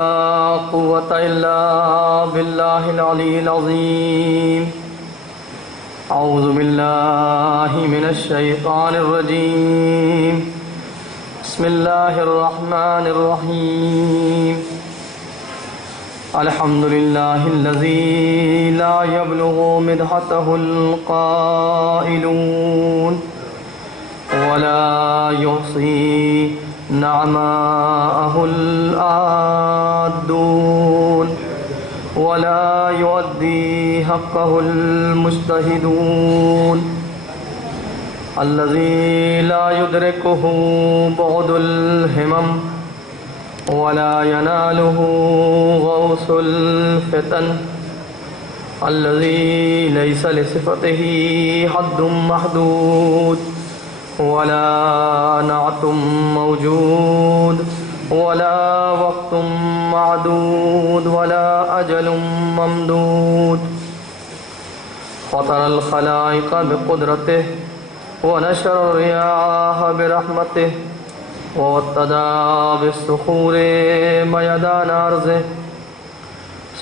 لا قوة إلا بالله العلي العظيم. أعوذ بالله من الشيطان الرجيم. بسم الله الرحمن الرحيم. الحمد لله الذي لا يبلغ مدحته القائلون ولا يحصي نعماءه العادون ولا يؤدي حقه المجتهدون الذي لا يدركه بعد الهمم ولا يناله غوث الفتن الذي ليس لصفته حد محدود ولا نعت موجود ولا وقت معدود ولا أجل ممدود. فطر الخلائق بقدرته ونشر الرياح برحمته ووطد بالصخور ميدان أرضه.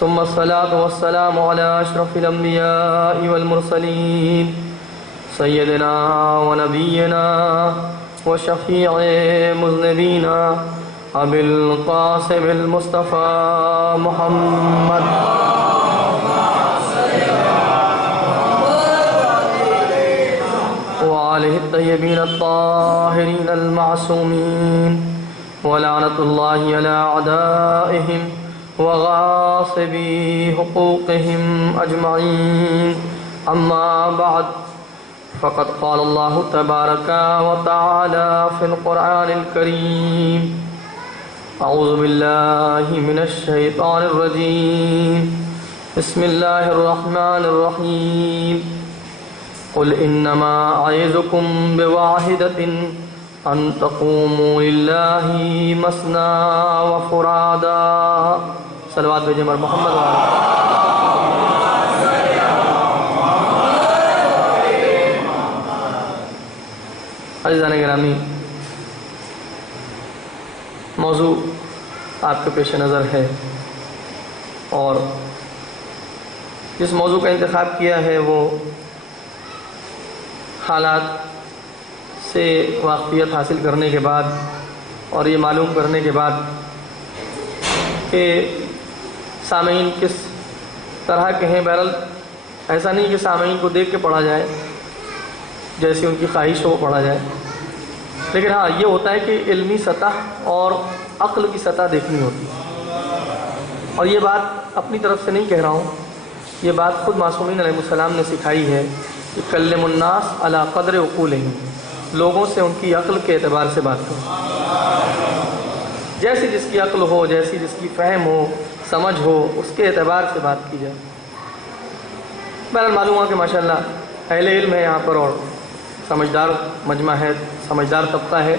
ثم الصلاة والسلام على أشرف الأنبياء والمرسلين سيدنا ونبينا وشفيع مذنبينا أبي القاسم المصطفى محمد وآله الطيبين الطاهرين المعصومين ولعنة الله على أعدائهم وغاصبي حقوقهم أجمعين. أما بعد، فقد قال الله تبارك وتعالى في القرآن الكريم: أعوذ بالله من الشيطان الرجيم. بسم الله الرحمن الرحيم. قل إنما أعظكم بواحدة أن تقوموا لله مثنى وفرادا. صلوات بھیجیں محمد وعلیہ. عزیزان گرامی، موضوع آپ کے پیش نظر ہے اور جس موضوع کا انتخاب کیا ہے وہ حالات سے واقفیت حاصل کرنے کے بعد اور یہ معلوم کرنے کے بعد کہ سامعین کس طرح کے ہیں. بہرحال ایسا نہیں کہ سامعین کو دیکھ کے پڑھا جائے، جیسی ان کی خواہش ہو وہ پڑھا جائے، لیکن ہاں یہ ہوتا ہے کہ علمی سطح اور عقل کی سطح دیکھنی ہوتی ہے. اور یہ بات اپنی طرف سے نہیں کہہ رہا ہوں، یہ بات خود معصومین علیہ السلام نے سکھائی ہے کہ کلم الناس علی قدر عقولہم، لوگوں سے ان کی عقل کے اعتبار سے بات کرو. جیسی جس کی عقل ہو، جیسی جس کی فہم ہو، سمجھ ہو، اس کے اعتبار سے بات کی جائے. بہرحال معلوم ہوا کہ ماشاءاللہ اہل علم ہے یہاں پر اور سمجھدار مجمع ہے، سمجھدار طبقہ ہے،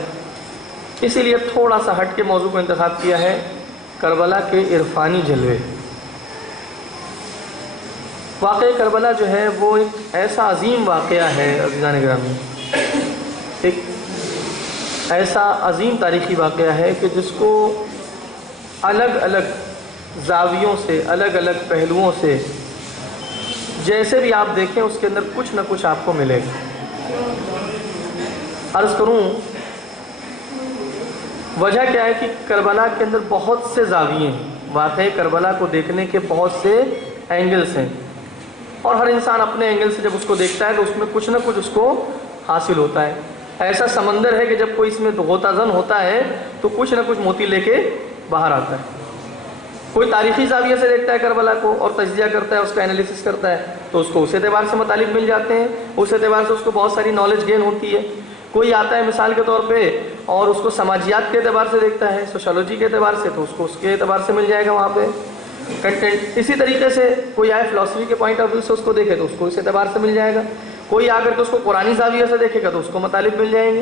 اسی لیے تھوڑا سا ہٹ کے موضوع کو انتخاب کیا ہے: کربلا کے عرفانی جلوے. واقعہ کربلا جو ہے وہ ایک ایسا عظیم واقعہ ہے عزیزان گرامی، ایک ایسا عظیم تاریخی واقعہ ہے کہ جس کو الگ الگ زاویوں سے، الگ الگ پہلوؤں سے جیسے بھی آپ دیکھیں اس کے اندر کچھ نہ کچھ آپ کو ملے گا. عرض کروں وجہ کیا ہے کہ کربلا کے اندر بہت سے زاویے ہیں. واقعہ کربلا کو دیکھنے کے بہت سے اینگلز ہیں اور ہر انسان اپنے اینگل سے جب اس کو دیکھتا ہے تو اس میں کچھ نہ کچھ اس کو حاصل ہوتا ہے. ایسا سمندر ہے کہ جب کوئی اس میں غوطہ زن ہوتا ہے تو کچھ نہ کچھ موتی لے کے باہر آتا ہے. کوئی تاریخی زاویے سے دیکھتا ہے کربلا کو اور تجزیہ کرتا ہے، اس کا انالیسس کرتا ہے تو اس کو اس اعتبار سے مطالب مل جاتے ہیں، اس اعتبار سے اس کو بہت ساری نالج گین ہوتی ہے. کوئی آتا ہے مثال کے طور پہ اور اس کو سماجیات کے اعتبار سے دیکھتا ہے، سوشالوجی کے اعتبار سے، تو اس کو اس کے اعتبار سے مل جائے گا وہاں پہ کنٹینٹ. اسی طریقے سے کوئی آئے فلسفی کے پوائنٹ آف ویو سے اس کو دیکھے تو اس کو اس اعتبار سے مل جائے گا. کوئی آ کر کے اس کو قرآنی زاویے سے دیکھے گا تو اس کو مطالب مل جائیں گے.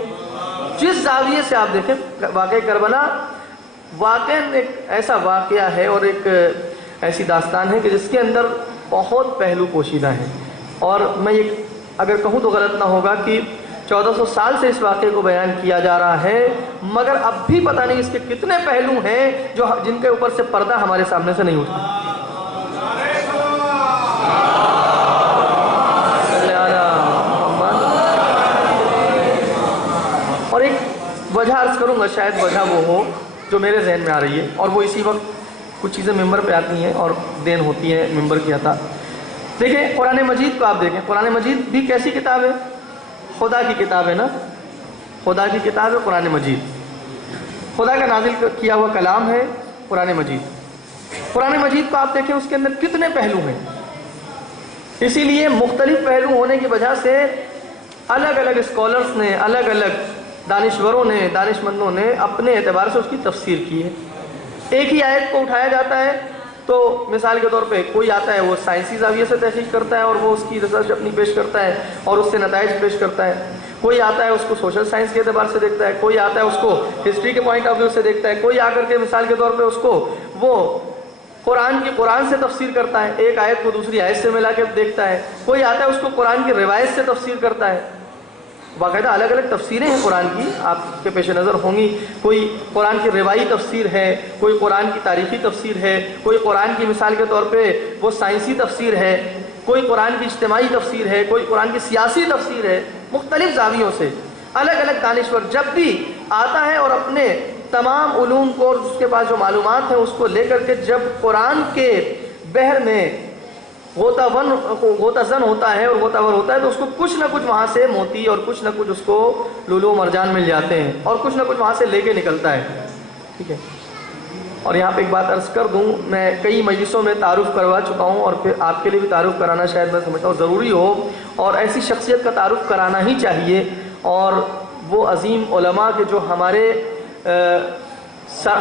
جس زاویے سے آپ دیکھیں واقعہ کربلا واقعاً ایک ایسا واقعہ ہے اور ایک ایسی داستان ہے کہ جس کے اندر بہت پہلو پوشیدہ ہیں. اور میں یہ اگر کہوں تو غلط نہ ہوگا کہ 1400 سال سے اس واقعے کو بیان کیا جا رہا ہے، مگر اب بھی پتہ نہیں اس کے کتنے پہلو ہیں جن کے اوپر سے پردہ ہمارے سامنے سے نہیں اٹھتا۔ اور ایک وجہ عرض کروں گا، شاید وجہ وہ ہو جو میرے ذہن میں آ رہی ہے، اور وہ اسی وقت کچھ چیزیں ممبر پہ آتی ہیں اور دین ہوتی ہے ممبر کی عطا۔ دیکھیں قرآن مجید کو آپ دیکھیں، قرآن مجید بھی کیسی کتاب ہے؟ خدا کی کتاب ہے نا، خدا کی کتاب ہے قرآن مجید، خدا کا نازل کیا ہوا کلام ہے قرآن مجید۔ قرآن مجید کو آپ دیکھیں، اس کے اندر کتنے پہلو ہیں، اسی لیے مختلف پہلو ہونے کی وجہ سے الگ الگ اسکالرز نے، الگ الگ دانشوروں نے، دانشمندوں نے اپنے اعتبار سے اس کی تفسیر کی ہے۔ ایک ہی آیت کو اٹھایا جاتا ہے تو مثال کے طور پہ کوئی آتا ہے وہ سائنسی زاویے سے تحقیق کرتا ہے اور وہ اس کی ریسرچ اپنی پیش کرتا ہے اور اس سے نتائج پیش کرتا ہے، کوئی آتا ہے اس کو سوشل سائنس کے اعتبار سے دیکھتا ہے، کوئی آتا ہے اس کو ہسٹری کے پوائنٹ آف ویو سے دیکھتا ہے، کوئی آ کر کے مثال کے طور پہ اس کو وہ قرآن سے تفسیر کرتا ہے، ایک آیت کو دوسری آیت سے ملا کے دیکھتا ہے، کوئی آتا ہے اس کو قرآن کی روایت سے تفسیر کرتا ہے۔ باقاعدہ الگ الگ تفسیریں ہیں قرآن کی، آپ کے پیش نظر ہوں گی، کوئی قرآن کی روایی تفسیر ہے، کوئی قرآن کی تاریخی تفسیر ہے، کوئی قرآن کی مثال کے طور پہ وہ سائنسی تفسیر ہے، کوئی قرآن کی اجتماعی تفسیر ہے، کوئی قرآن کی سیاسی تفسیر ہے، مختلف زاویوں سے الگ الگ دانشور جب بھی آتا ہے اور اپنے تمام علوم کو اور اس کے پاس جو معلومات ہیں اس کو لے کر کے جب قرآن کے بحر میں غوطہ زن ہوتا ہے اور غوطہ ور ہوتا ہے تو اس کو کچھ نہ کچھ وہاں سے موتی اور کچھ نہ کچھ اس کو لولو و مرجان مل جاتے ہیں اور کچھ نہ کچھ وہاں سے لے کے نکلتا ہے، ٹھیک ہے۔ اور یہاں پہ ایک بات عرض کر دوں، میں کئی مجلسوں میں تعارف کروا چکا ہوں اور پھر آپ کے لیے بھی تعارف کرانا شاید میں سمجھتا ہوں ضروری ہو، اور ایسی شخصیت کا تعارف کرانا ہی چاہیے، اور وہ عظیم علماء کے جو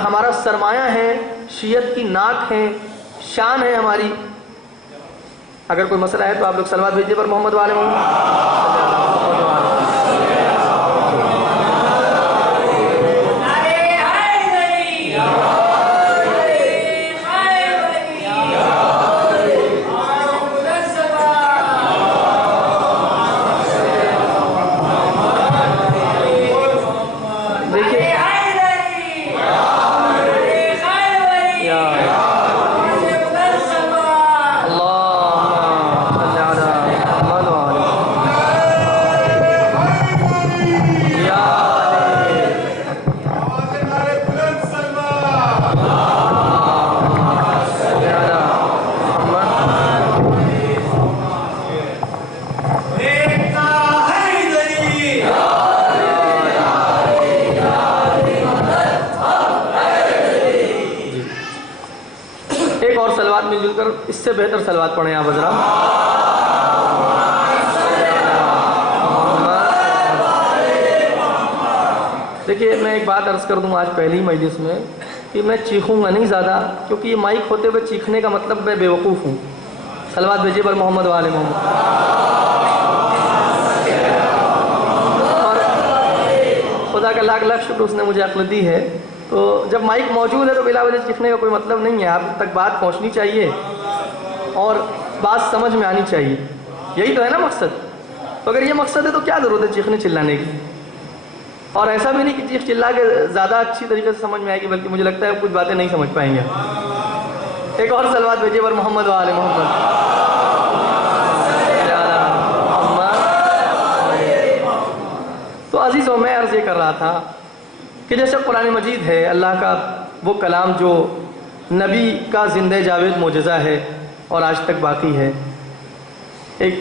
ہمارا سرمایہ ہے، شیعت کی ناک ہیں، شان ہے ہماری۔ اگر کوئی مسئلہ ہے تو آپ لوگ صلوات بھیجیے پر محمد والے محمد۔ اس سے بہتر صلوات پڑھیں آپ حضرات۔ دیکھیے میں ایک بات عرض کر دوں آج پہلی مجلس میں کہ میں چیخوں گا نہیں زیادہ، کیونکہ یہ مائک ہوتے ہوئے چیخنے کا مطلب میں بے وقوف ہوں۔ صلوات بھیجیے پر محمد والے محمد۔ اور خدا کا لاکھ لاکھ شکر اس نے مجھے عقل دی ہے، تو جب مائک موجود ہے تو بلا وجہ چیخنے کا کوئی مطلب نہیں ہے، آپ تک بات پہنچنی چاہیے اور بات سمجھ میں آنی چاہیے، یہی تو ہے نا مقصد۔ تو اگر یہ مقصد ہے تو کیا ضرورت ہے چیخنے چلانے کی؟ اور ایسا بھی نہیں کہ چیخ چلا کے زیادہ اچھی طریقے سے سمجھ میں آئے گی، بلکہ مجھے لگتا ہے کچھ باتیں نہیں سمجھ پائیں گے۔ ایک اور صلوات بھیجیے پر محمد و آل محمد۔ تو عزیزوں میں عرض یہ کر رہا تھا کہ جیسے قرآن مجید ہے اللہ کا وہ کلام جو نبی کا زندہ جاوید معجزہ ہے اور آج تک باقی ہے۔ ایک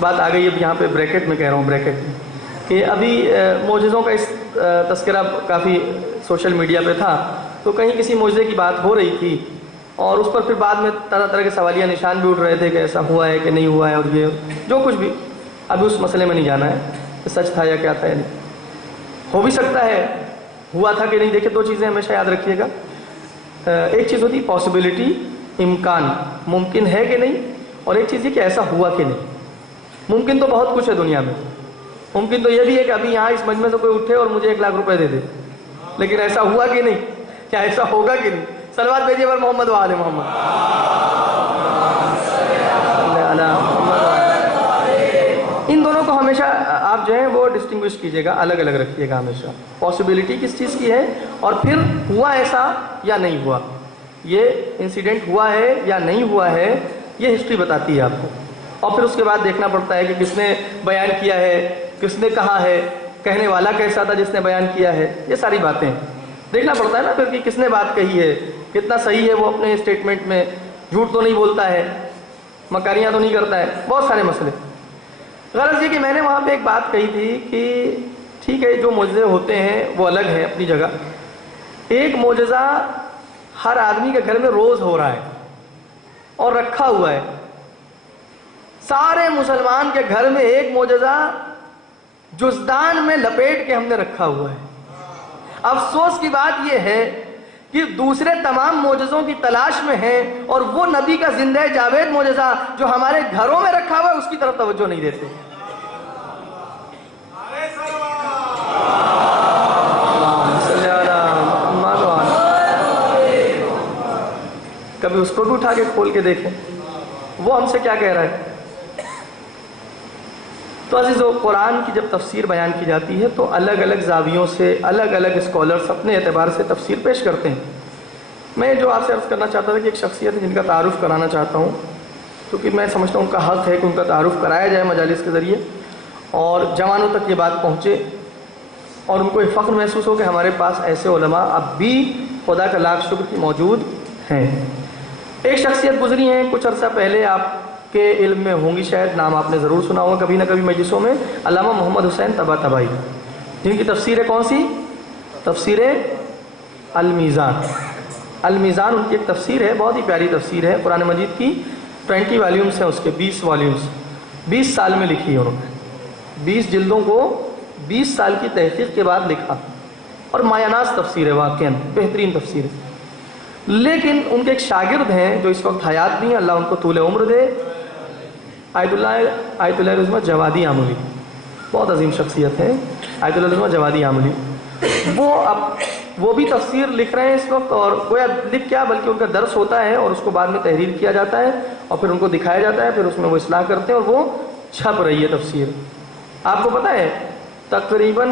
بات آ گئی اب یہاں پہ بریکٹ میں کہہ رہا ہوں، بریکٹ میں، کہ ابھی معجزوں کا اس تذکرہ کافی سوشل میڈیا پہ تھا، تو کہیں کسی معجزے کی بات ہو رہی تھی اور اس پر پھر بعد میں طرح طرح کے سوالیہ نشان بھی اٹھ رہے تھے کہ ایسا ہوا ہے کہ نہیں ہوا ہے، اور یہ جو کچھ بھی، ابھی اس مسئلے میں نہیں جانا ہے کہ سچ تھا یا کیا تھا یا نہیں، ہو بھی سکتا ہے ہوا تھا کہ نہیں۔ دیکھیں دو چیزیں ہمیشہ یاد رکھیے گا، ایک چیز ہوتی پاسبلٹی، امکان، ممکن ہے کہ نہیں، اور ایک چیز یہ کہ ایسا ہوا کہ نہیں۔ ممکن تو بہت کچھ ہے دنیا میں، ممکن تو یہ بھی ہے کہ ابھی یہاں اس مجمع سے کوئی اٹھے اور مجھے 1 لاکھ روپے دے دے، لیکن ایسا ہوا کہ نہیں، کیا ایسا ہوگا کہ نہیں؟ صلوات بھیجیے پر محمد و آل محمد۔ ان دونوں کو ہمیشہ آپ آپ جو ہیں وہ ڈسٹنگوش کیجیے گا، الگ الگ رکھیے گا ہمیشہ. پاسبلٹی کس چیز کی ہے اور پھر ہوا ایسا یا نہیں ہوا، یہ انسیڈنٹ ہوا ہے یا نہیں ہوا ہے، یہ ہسٹری بتاتی ہے آپ کو. اور پھر اس کے بعد دیکھنا پڑتا ہے کہ کس نے بیان کیا ہے، کس نے کہا ہے، کہنے والا کیسا تھا جس نے بیان کیا ہے، یہ ساری باتیں دیکھنا پڑتا ہے نا پھر کہ کس نے بات کہی ہے، کتنا صحیح ہے وہ اپنے اسٹیٹمنٹ میں، جھوٹ تو نہیں بولتا ہے، مکاریاں تو نہیں کرتا ہے، بہت سارے مسئلے. غرض یہ کہ میں نے وہاں پہ ایک بات کہی تھی کہ ٹھیک ہے جو معجزے ہوتے ہیں وہ الگ ہیں اپنی جگہ، ایک معجزہ ہر آدمی کے گھر میں روز ہو رہا ہے اور رکھا ہوا ہے. سارے مسلمان کے گھر میں ایک معجزہ جزدان میں لپیٹ کے ہم نے رکھا ہوا ہے. افسوس کی بات یہ ہے کہ دوسرے تمام معجزوں کی تلاش میں ہیں اور وہ نبی کا زندہ جاوید معجزہ جو ہمارے گھروں میں رکھا ہوا ہے اس کی طرف توجہ نہیں دیتے. کبھی اس کو بھی اٹھا کے کھول کے دیکھیں وہ ہم سے کیا کہہ رہا ہے. تو عزیزو، قرآن کی جب تفسیر بیان کی جاتی ہے تو الگ الگ زاویوں سے الگ الگ اسکالرز اپنے اعتبار سے تفسیر پیش کرتے ہیں. میں جو آپ سے عرض کرنا چاہتا تھا کہ ایک شخصیت ہے جن کا تعارف کرانا چاہتا ہوں، کیونکہ میں سمجھتا ہوں ان کا حق ہے کہ ان کا تعارف کرایا جائے مجالس کے ذریعے اور جوانوں تک یہ بات پہنچے اور ان کو یہ فخر محسوس ہو کہ ہمارے پاس ایسے علماء اب بھی خدا کا لاکھ شکر کی موجود ہیں. ایک شخصیت گزری ہیں کچھ عرصہ پہلے، آپ کے علم میں ہوں گی شاید، نام آپ نے ضرور سنا ہوگا کبھی نہ کبھی مجلسوں میں، علامہ محمد حسین طباطبائی، جن کی تفسیر ہے کون سی؟ تفسیر المیزان. المیزان ان کی ایک تفسیر ہے، بہت ہی پیاری تفسیر ہے قرآن مجید کی. 20 والیومس ہیں اس کے، 20 والیومس، 20 سال میں لکھی ہے انہوں نے، 20 جلدوں کو 20 سال کی تحقیق کے بعد لکھا اور مایاناز تفسیر ہے، واقعاً بہترین تفسیر ہے. لیکن ان کے ایک شاگرد ہیں جو اس وقت حیات بھی ہیں، اللہ ان کو طول عمر دے، آیت اللہ رضوہ جوادی آملی، بہت عظیم شخصیت ہے آیت اللہ رضوہ جوادی آملی. وہ بھی تفسیر لکھ رہے ہیں اس وقت، اور گویا لکھ کیا بلکہ ان کا درس ہوتا ہے اور اس کو بعد میں تحریر کیا جاتا ہے اور پھر ان کو دکھایا جاتا ہے، پھر اس میں وہ اصلاح کرتے ہیں اور وہ چھپ رہی ہے تفسیر. آپ کو پتہ ہے تقریباً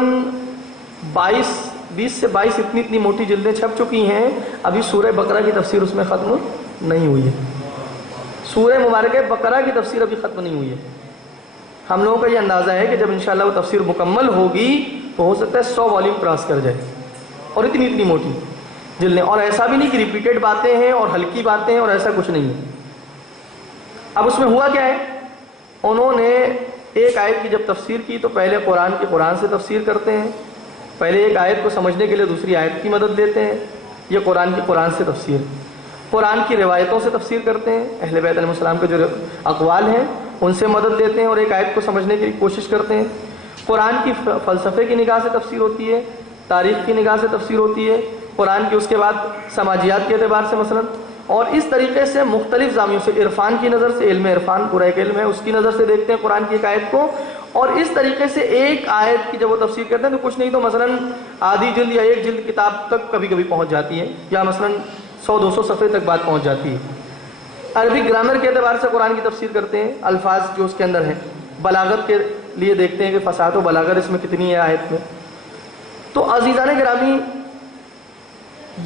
20 سے 22 اتنی موٹی جلدیں چھپ چکی ہیں، ابھی سورہ بقرہ کی تفسیر اس میں ختم نہیں ہوئی ہے. سورہ مبارکہ بقرہ کی تفسیر ابھی ختم نہیں ہوئی ہے. ہم لوگوں کا یہ اندازہ ہے کہ جب انشاءاللہ وہ تفسیر مکمل ہوگی تو ہو سکتا ہے 100 والیوم کراس کر جائے، اور اتنی موٹی جلدیں. اور ایسا بھی نہیں کہ ریپیٹڈ باتیں ہیں اور ہلکی باتیں ہیں، اور ایسا کچھ نہیں ہے. اب اس میں ہوا کیا ہے، انہوں نے ایک آیت کی جب تفسیر کی تو پہلے قرآن کی قرآن سے تفسیر کرتے ہیں، پہلے ایک آیت کو سمجھنے کے لیے دوسری آیت کی مدد لیتے ہیں، یہ قرآن کی قرآن سے تفسیر. قرآن کی روایتوں سے تفسیر کرتے ہیں، اہل بیت علیہ السلام کے جو اقوال ہیں ان سے مدد لیتے ہیں اور ایک آیت کو سمجھنے کی کوشش کرتے ہیں. قرآن کی فلسفے کی نگاہ سے تفسیر ہوتی ہے، تاریخ کی نگاہ سے تفسیر ہوتی ہے، قرآن کی اس کے بعد سماجیات کے اعتبار سے مثلا، اور اس طریقے سے مختلف زاویوں سے، عرفان کی نظر سے، علم عرفان پورا ایک علم ہے اس کی نظر سے دیکھتے ہیں قرآن کی ایک آیت کو، اور اس طریقے سے ایک آیت کی جب وہ تفسیر کرتے ہیں تو کچھ نہیں تو مثلا آدھی جلد یا ایک جلد کتاب تک کبھی کبھی پہنچ جاتی ہے، یا مثلا 100-200 صفحے تک بات پہنچ جاتی ہے. عربی گرامر کے اعتبار سے قرآن کی تفسیر کرتے ہیں، الفاظ جو اس کے اندر ہیں، بلاغت کے لیے دیکھتے ہیں کہ فصاحت و بلاغت اس میں کتنی ہے آیت میں. تو عزیزان گرامی،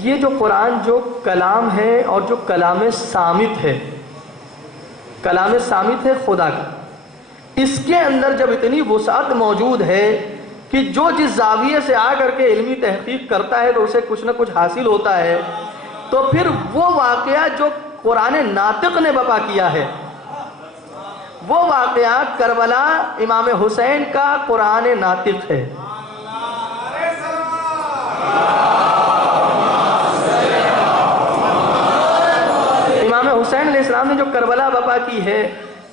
یہ جو قرآن جو کلام ہے اور جو کلام صامت ہے، کلام صامت ہے خدا کا، اس کے اندر جب اتنی وسعت موجود ہے کہ جو جس زاویے سے آ کر کے علمی تحقیق کرتا ہے تو اسے کچھ نہ کچھ حاصل ہوتا ہے، تو پھر وہ واقعہ جو قرآن ناطق نے بپا کیا ہے، وہ واقعہ کربلا امام حسین کا قرآن ناطق ہے. امام حسین علیہ السلام نے جو کربلا بپا کی ہے،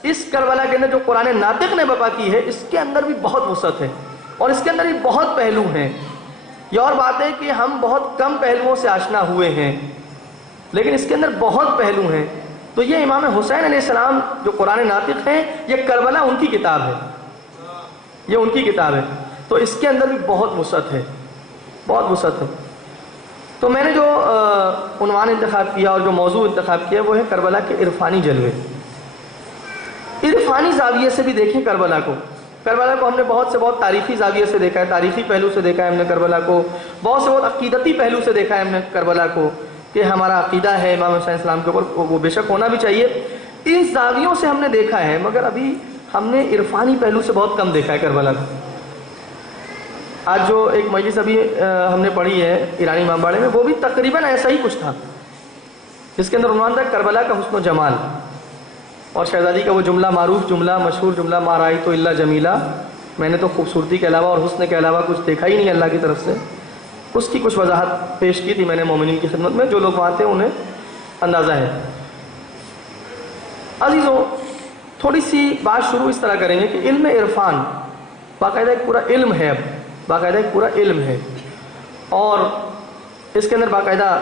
اس کربلا کے اندر جو قرآن ناطق نے بپا کی ہے، اس کے اندر بھی بہت وسعت ہے اور اس کے اندر بھی بہت پہلو ہیں. یہ اور بات ہے کہ ہم بہت کم پہلوؤں سے آشنا ہوئے ہیں، لیکن اس کے اندر بہت پہلو ہیں. تو یہ امام حسین علیہ السلام جو قرآن ناطق ہیں، یہ کربلا ان کی کتاب ہے، یہ ان کی کتاب ہے. تو اس کے اندر بھی بہت وسعت ہے، بہت وسعت ہے. تو میں نے جو عنوان انتخاب کیا اور جو موضوع انتخاب کیا وہ ہے کربلا کے عرفانی جلوے. عرفانی زاویے سے بھی دیکھیں کربلا کو. کربلا کو ہم نے بہت سے بہت تاریخی زاویے سے دیکھا ہے، تاریخی پہلو سے دیکھا ہے ہم نے کربلا کو، بہت سے بہت عقیدتی پہلو سے دیکھا ہے ہم نے کربلا کو، کہ ہمارا عقیدہ ہے امام حسین السلام کے اوپر، وہ بے شک ہونا بھی چاہیے، ان زاویوں سے ہم نے دیکھا ہے، مگر ابھی ہم نے عرفانی پہلو سے بہت کم دیکھا ہے کربلا کو۔ آج جو ایک مجلس ابھی ہم نے پڑھی ہے ایرانی امامباڑے میں، وہ بھی تقریباً ایسا ہی کچھ تھا، جس کے اندر عنوان تھا کربلا کا حسن و جمال، اور شہزادی کا وہ جملہ، معروف جملہ، مشہور جملہ، ما رأیت الا جمیلا، میں نے تو خوبصورتی کے علاوہ اور حسن کے علاوہ کچھ دیکھا ہی نہیں اللہ کی طرف سے، اس کی کچھ وضاحت پیش کی تھی میں نے مومنین کی خدمت میں، جو لوگ وہاں تھے انہیں اندازہ ہے۔ عزیزوں، تھوڑی سی بات شروع اس طرح کریں گے کہ علم عرفان باقاعدہ ایک پورا علم ہے، اب باقاعدہ ایک پورا علم ہے، اور اس کے اندر باقاعدہ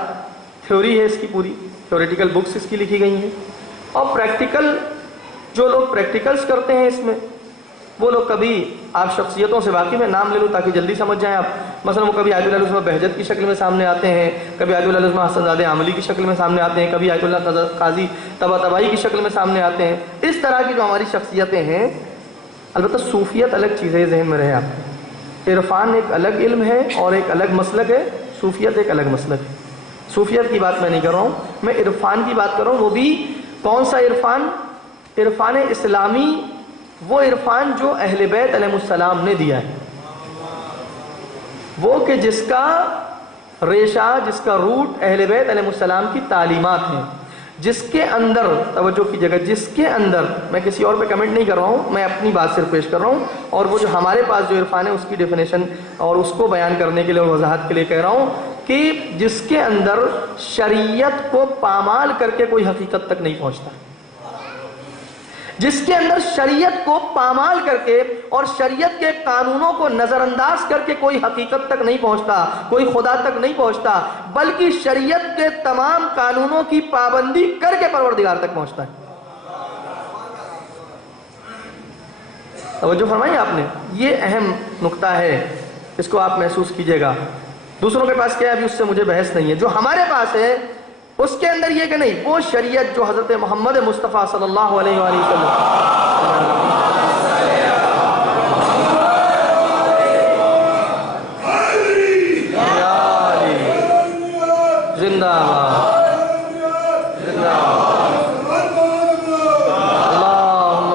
تھیوری ہے، اس کی پوری تھیوریٹیکل بکس اس کی لکھی گئی ہیں، اور پریکٹیکل جو لوگ پریکٹیکلز کرتے ہیں اس میں، وہ لوگ کبھی آپ شخصیتوں سے واقف ہیں، نام لے لوں تاکہ جلدی سمجھ جائیں آپ، مثلا وہ کبھی آیت اللہ علیہ بہجت کی شکل میں سامنے آتے ہیں، کبھی آیت اللہ علیہ حسن زادہ عاملی کی شکل میں سامنے آتے ہیں، کبھی آیت اللہ قاضی طباطبائی کی شکل میں سامنے آتے ہیں، اس طرح کی جو ہماری شخصیتیں ہیں۔ البتہ صوفیت الگ چیز ہے، ذہن میں رہے آپ، عرفان ایک الگ علم ہے اور ایک الگ مسلک ہے، صوفیت ایک الگ مسلک ہے۔ صوفیت کی بات میں نہیں کر رہا ہوں، میں عرفان کی بات کر رہا ہوں، وہ بھی کون سا عرفان؟ عرفان اسلامی، وہ عرفان جو اہل بیت علیہ السلام نے دیا ہے، وہ کہ جس کا ریشہ، جس کا روٹ اہل بیت علیہ السلام کی تعلیمات ہیں، جس کے اندر، توجہ کیجیے گا، جس کے اندر، میں کسی اور پہ کمنٹ نہیں کر رہا ہوں، میں اپنی بات صرف پیش کر رہا ہوں، اور وہ جو ہمارے پاس جو عرفان ہے اس کی ڈیفینیشن اور اس کو بیان کرنے کے لیے اور وضاحت کے لیے کہہ رہا ہوں کہ جس کے اندر شریعت کو پامال کر کے کوئی حقیقت تک نہیں پہنچتا، جس کے اندر شریعت کو پامال کر کے اور شریعت کے قانونوں کو نظر انداز کر کے کوئی حقیقت تک نہیں پہنچتا، کوئی خدا تک نہیں پہنچتا، بلکہ شریعت کے تمام قانونوں کی پابندی کر کے پروردگار تک پہنچتا ہے۔ توجہ فرمائی آپ نے، یہ اہم نقطہ ہے، اس کو آپ محسوس کیجئے گا۔ دوسروں کے پاس کیا ہے ابھی اس سے مجھے بحث نہیں ہے، جو ہمارے پاس ہے اس کے اندر یہ کہ نہیں، وہ شریعت جو حضرت محمد مصطفیٰ صلی اللہ علیہ وآلہ وسلم، زندہ اللہم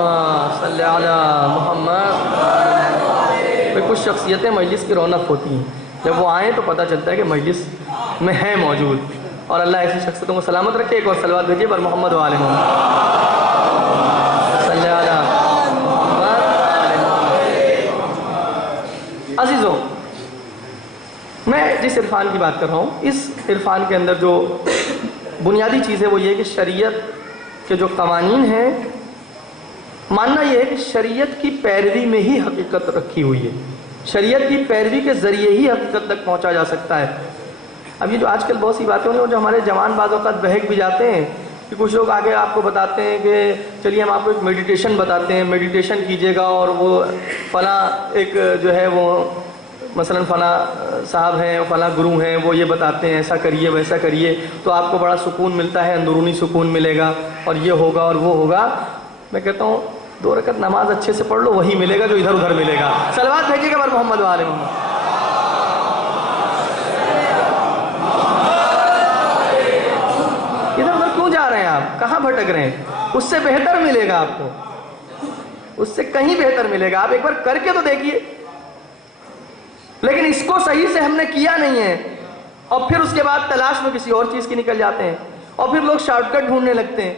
صلی علی محمد۔ کچھ شخصیتیں مجلس کی رونق ہوتی ہیں، جب وہ آئیں تو پتہ چلتا ہے کہ مجلس میں ہے موجود، اور اللہ ایسی شخصیتوں کو سلامت رکھے۔ ایک اور صلوات بھیجیے بر محمد و آل محمد صلی علی محمد۔ عزیزوں، میں جس عرفان کی بات کر رہا ہوں، اس عرفان کے اندر جو بنیادی چیز ہے وہ یہ کہ شریعت کے جو قوانین ہیں، ماننا یہ ہے کہ شریعت کی پیروی میں ہی حقیقت رکھی ہوئی ہے، شریعت کی پیروی کے ذریعے ہی حقیقت تک پہنچا جا سکتا ہے۔ اب یہ جو آج کل بہت سی باتیں ہوئی ہیں، جو ہمارے جوان بعض اوقات بہک بھی جاتے ہیں کہ کچھ لوگ آگے آپ کو بتاتے ہیں کہ چلیے ہم آپ کو ایک میڈیٹیشن بتاتے ہیں، میڈیٹیشن کیجیے گا، اور وہ فلاں ایک جو ہے وہ مثلا فلاں صاحب ہیں، فلاں گرو ہیں، وہ یہ بتاتے ہیں ایسا کریے ویسا کریے تو آپ کو بڑا سکون ملتا ہے، اندرونی سکون ملے گا، اور یہ ہوگا اور وہ ہوگا۔ میں کہتا ہوں 2 رکعت نماز اچھے سے پڑھ لو، وہی ملے گا جو ادھر ادھر ملے گا۔ صلوات بھیجیے گا بر محمد و آل محمد۔ ادھر ادھر کیوں جا رہے ہیں آپ؟ کہاں بھٹک رہے ہیں؟ اس سے بہتر ملے گا آپ کو، اس سے کہیں بہتر ملے گا، آپ ایک بار کر کے تو دیکھیے۔ لیکن اس کو صحیح سے ہم نے کیا نہیں ہے، اور پھر اس کے بعد تلاش میں کسی اور چیز کی نکل جاتے ہیں، اور پھر لوگ شارٹ کٹ ڈھونڈنے لگتے ہیں۔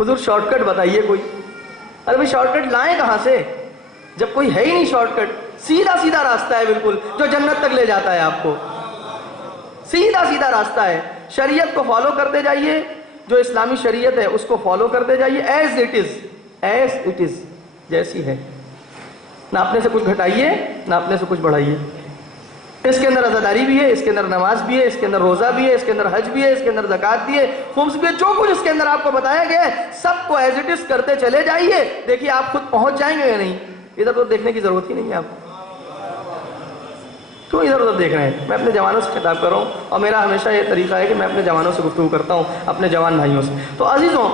حضور شارٹ کٹ بتائیے کوئی۔ ارے بھائی شارٹ کٹ لائیں کہاں سے جب کوئی ہے ہی نہیں شارٹ کٹ؟ سیدھا سیدھا راستہ ہے بالکل، جو جنت تک لے جاتا ہے آپ کو، سیدھا سیدھا راستہ ہے۔ شریعت کو فالو کرتے جائیے، جو اسلامی شریعت ہے اس کو فالو کرتے جائیے، ایز اٹ از، جیسی ہے، نہ اپنے سے کچھ گھٹائیے نہ اپنے سے کچھ بڑھائیے۔ اس کے اندر عزاداری بھی ہے، اس کے اندر نماز بھی ہے، اس کے اندر روزہ بھی ہے، اس کے اندر حج بھی ہے، اس کے اندر زکوٰۃ بھی ہے، خمس بھی ہے، جو کچھ اس کے اندر آپ کو بتایا گیا ہے سب کو ایز اٹ از کرتے چلے جائیے، دیکھیے آپ خود پہنچ جائیں گے یا نہیں۔ ادھر ادھر دیکھنے کی ضرورت ہی نہیں ہے آپ کو۔ کیوں ادھر ادھر دیکھ رہے ہیں؟ میں اپنے جوانوں سے خطاب کر رہا ہوں، اور میرا ہمیشہ یہ طریقہ ہے کہ میں اپنے جوانوں سے گفتگو کرتا ہوں، اپنے جوان بھائیوں سے۔ تو عزیزوں،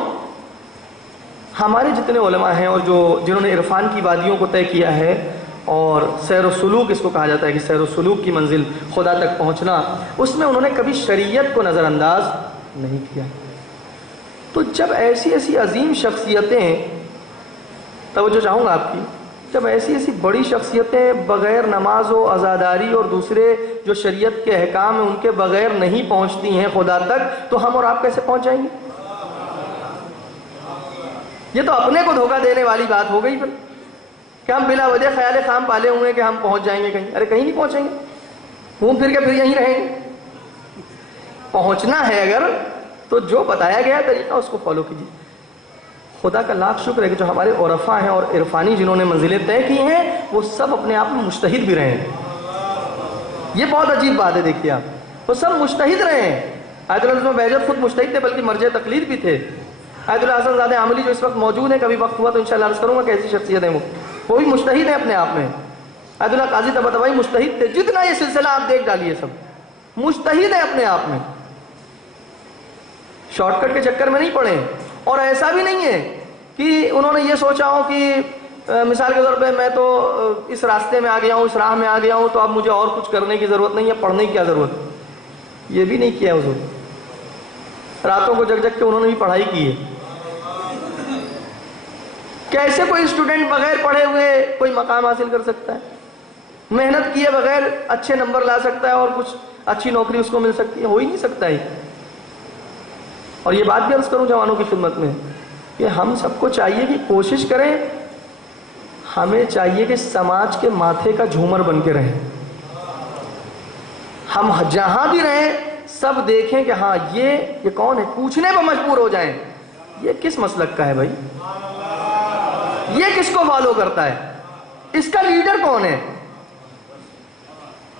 ہمارے جتنے علماء ہیں اور جنہوں نے عرفان کی وادیوں کو طے کیا ہے اور سیر و سلوک اس کو کہا جاتا ہے کہ سیر و سلوک کی منزل خدا تک پہنچنا، اس میں انہوں نے کبھی شریعت کو نظر انداز نہیں کیا۔ تو جب ایسی ایسی عظیم شخصیتیں، توجہ چاہوں گا آپ کی، جب ایسی ایسی بڑی شخصیتیں بغیر نماز و عزاداری اور دوسرے جو شریعت کے احکام ہیں ان کے بغیر نہیں پہنچتی ہیں خدا تک، تو ہم اور آپ کیسے پہنچ جائیں گے؟ یہ تو اپنے کو دھوکہ دینے والی بات ہو گئی پھر، کہ ہم بلا وجہ خیال خام پالے ہوئے ہیں کہ ہم پہنچ جائیں گے کہیں۔ ارے کہیں نہیں پہنچیں گے، گھوم پھر کے پھر یہیں رہیں گے۔ پہنچنا ہے اگر تو جو بتایا گیا طریقہ اس کو فالو کیجیے۔ خدا کا لاکھ شکر ہے کہ جو ہمارے عرفاء ہیں اور عرفانی جنہوں نے منزلیں طے کی ہیں وہ سب اپنے آپ میں مجتہد بھی رہے ہیں۔ یہ بہت عجیب بات ہے، دیکھیے آپ، وہ سب مجتہد رہے ہیں۔ آیت اللہ بہجت خود مجتہد تھے بلکہ مرجع تقلید بھی تھے۔ آیت اللہ حسن زادہ عاملی جو اس وقت موجود ہیں، کبھی وقت ہوا تو انشاءاللہ عرض کروں گا کیسی شخصیت ہیں وہ بھی مجتہد ہیں اپنے آپ میں۔ آیت اللہ قاضی طباطبائی مجتہد تھے، جتنا یہ سلسلہ آپ دیکھ ڈالیے سب مجتہد ہیں اپنے آپ میں، شارٹ کٹ کے چکر میں نہیں پڑے۔ اور ایسا بھی نہیں ہے کہ انہوں نے یہ سوچا ہو کہ مثال کے طور پہ میں تو اس راستے میں آ گیا ہوں، اس راہ میں آ گیا ہوں، تو اب مجھے اور کچھ کرنے کی ضرورت نہیں ہے، پڑھنے کی کیا ضرورت۔ یہ بھی نہیں کیا حضور، راتوں کو جگ جگ کے انہوں نے بھی پڑھائی کی ہے۔ کیسے کوئی اسٹوڈنٹ بغیر پڑھے ہوئے کوئی مقام حاصل کر سکتا ہے؟ محنت کیے بغیر اچھے نمبر لا سکتا ہے اور کچھ اچھی نوکری اس کو مل سکتی ہے؟ ہو ہی نہیں سکتا ہے۔ اور یہ بات بھی عرض کروں جوانوں کی خدمت میں کہ ہم سب کو چاہیے کہ کوشش کریں، ہمیں چاہیے کہ سماج کے ماتھے کا جھومر بن کے رہیں۔ ہم جہاں بھی رہیں سب دیکھیں کہ ہاں یہ کون ہے، پوچھنے پہ مجبور ہو جائیں یہ کس مسلک کا ہے بھائی، یہ کس کو فالو کرتا ہے، اس کا لیڈر کون ہے۔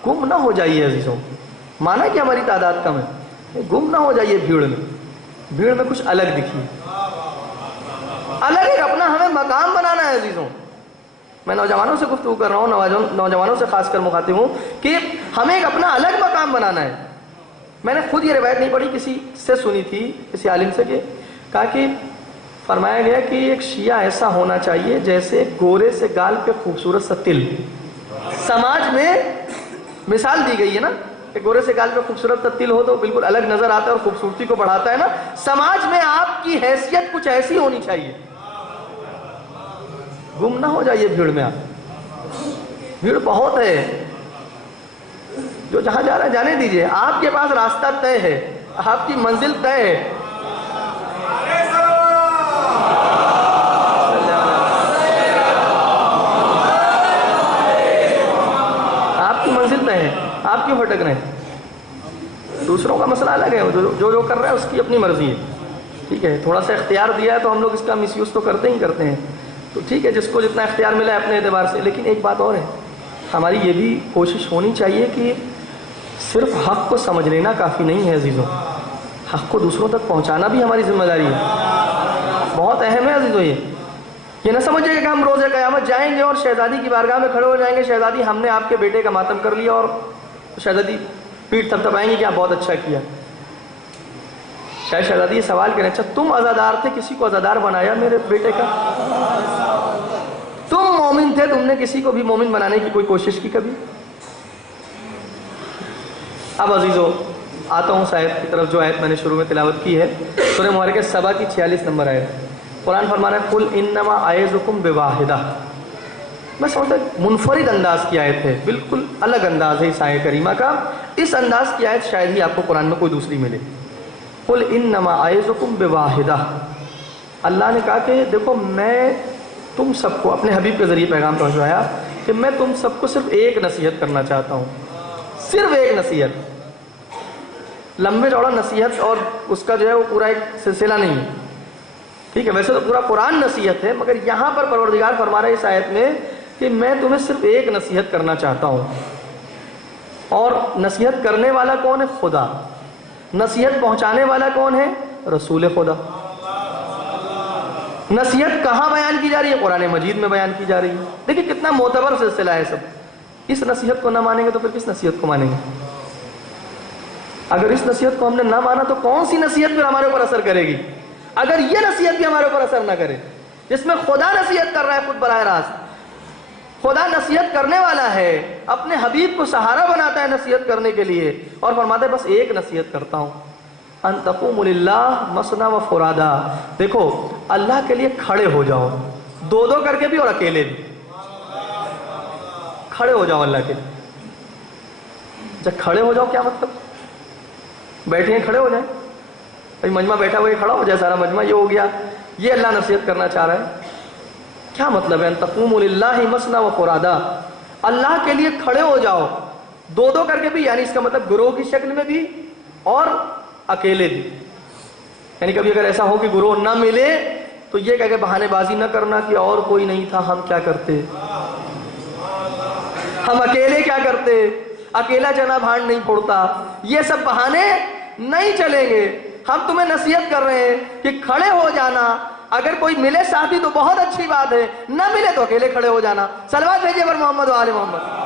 گم نہ ہو جائیے عزیزوں، مانا کہ ہماری تعداد کم ہے، گم نہ ہو جائیے بھیڑ میں، بھیڑ میں کچھ الگ دکھیے، الگ ایک اپنا ہمیں مقام بنانا ہے عزیزوں۔ میں نوجوانوں سے گفتگو کر رہا ہوں، نوجوانوں سے خاص کر مخاطب ہوں کہ ہمیں ایک اپنا الگ مقام بنانا ہے۔ میں نے خود یہ روایت نہیں پڑھی، کسی سے سنی تھی، کسی عالم سے، کہ کہا کہ فرمایا گیا کہ ایک شیعہ ایسا ہونا چاہیے جیسے گورے سے گال پہ خوبصورت سا تل۔ سماج میں مثال دی گئی ہے نا کہ گورے سے گال پہ خوبصورت سا تل ہو تو بالکل الگ نظر آتا ہے اور خوبصورتی کو بڑھاتا ہے نا۔ سماج میں آپ کی حیثیت کچھ ایسی ہونی چاہیے، گم نہ ہو جائیے بھیڑ میں۔ آپ بھیڑ بہت ہے، جو جہاں جا رہا ہے جانے دیجیے، آپ کے پاس راستہ طے ہے، آپ کی منزل طے ہے۔ آپ کی منزل طے ہے، آپ کیوں بھٹک رہے ہیں؟ دوسروں کا مسئلہ الگ ہے، جو کر رہا ہے اس کی اپنی مرضی ہے، ٹھیک ہے۔ تھوڑا سا اختیار دیا ہے تو ہم لوگ اس کا مس یوز تو کرتے ہی کرتے ہیں، تو ٹھیک ہے، جس کو جتنا اختیار ملا ہے اپنے اعتبار سے۔ لیکن ایک بات اور ہے، ہماری یہ بھی کوشش ہونی چاہیے کہ صرف حق کو سمجھ لینا کافی نہیں ہے عزیزوں، حق کو دوسروں تک پہنچانا بھی ہماری ذمہ داری ہے، بہت اہم ہے عزیزوں۔ یہ نہ سمجھے کہ ہم روز قیامت جائیں گے اور شہزادی کی بارگاہ میں کھڑے ہو جائیں گے، شہزادی ہم نے آپ کے بیٹے کا ماتم کر لیا، اور شہزادی پیٹھ تھپتھپائیں گی کہ آپ بہت اچھا کیا۔ شاید شہزادی یہ سوال کریں، اچھا تم عزادار تھے، کسی کو عزادار بنایا میرے بیٹے کا؟ تم مومن تھے، تم نے کسی کو بھی مومن بنانے کی کوئی کوشش کی کبھی؟ اب عزیزو آتا ہوں اس آیت کی طرف جو آیت میں نے شروع میں تلاوت کی ہے، سورہ مبارکہ سبا کی 46 نمبر آیت۔ قرآن فرما رہا ہے قُلْ إِنَّمَا أَعِظُكُمْ بِوَاحِدَةٍ۔ میں سمجھتا ہوں منفرد انداز کی آیت ہے، بالکل الگ انداز ہے اس آیت کریمہ کا۔ اس انداز کی آیت شاید ہی آپ کو قرآن میں کوئی دوسری ملے۔ قُلْ إِنَّمَا أَعِظُكُمْ بِوَاحِدَةٍ۔ اللہ نے کہا کہ دیکھو میں تم سب کو، اپنے حبیب کے ذریعے پیغام پہنچایا کہ میں تم سب کو صرف ایک نصیحت کرنا چاہتا ہوں، صرف ایک نصیحت۔ لمبے چوڑا نصیحت اور اس کا جو ہے وہ پورا ایک سلسلہ نہیں ہے، ٹھیک ہے، ویسے تو پورا قرآن نصیحت ہے، مگر یہاں پر پروردگار فرما رہا ہے اس آیت میں کہ میں تمہیں صرف ایک نصیحت کرنا چاہتا ہوں۔ اور نصیحت کرنے والا کون ہے؟ خدا۔ نصیحت پہنچانے والا کون ہے؟ رسول خدا۔ نصیحت کہاں بیان کی جا رہی ہے؟ قرآن مجید میں بیان کی جا رہی ہے۔ دیکھیں کتنا معتبر سلسلہ ہے سب۔ اس نصیحت کو نہ مانیں گے تو پھر کس نصیحت کو مانیں گے؟ اگر اس نصیحت کو ہم نے نہ مانا تو کون سی نصیحت پھر ہمارے اوپر اثر کرے گی؟ اگر یہ نصیحت بھی ہمارے اوپر اثر نہ کرے جس میں خدا نصیحت کر رہا ہے خود براہ راست. خدا نصیحت کرنے والا ہے, اپنے حبیب کو سہارا بناتا ہے نصیحت کرنے کے لیے, اور فرماتا ہے بس ایک نصیحت کرتا ہوں, ان تقوموا للہ مثنی و فرادا. دیکھو اللہ کے لیے کھڑے ہو جاؤ, دو دو کر کے بھی اور اکیلے بھی. کھڑے ہو جاؤ اللہ کے لیے. جب کھڑے ہو جاؤ کیا مطلب؟ بیٹھے ہیں کھڑے ہو جائیں. بھائی مجمع بیٹھا ہوا یہ کھڑا ہو جائے, سارا مجمع یہ ہو گیا. یہ اللہ نصیحت کرنا چاہ رہا ہے. کیا مطلب ہے ان تقوموا للہ مثنی و فرادا؟ اللہ کے لیے کھڑے ہو جاؤ دو دو کر کے بھی, یعنی اس کا مطلب گروہ کی شکل میں بھی اور اکیلے بھی. یعنی کبھی اگر ایسا ہو کہ گروہ نہ ملے تو یہ کہہ کے بہانے بازی نہ کرنا کہ اور کوئی نہیں تھا, ہم کیا کرتے, ہم اکیلے کیا کرتے, اکیلا چنا بھانڈ نہیں پھوڑتا. یہ سب بہانے نہیں چلیں گے. ہم تمہیں نصیحت کر رہے ہیں کہ کھڑے ہو جانا. اگر کوئی ملے ساتھی تو بہت اچھی بات ہے, نہ ملے تو اکیلے کھڑے ہو جانا. صلوات بھیجیے پر محمد و آل محمد.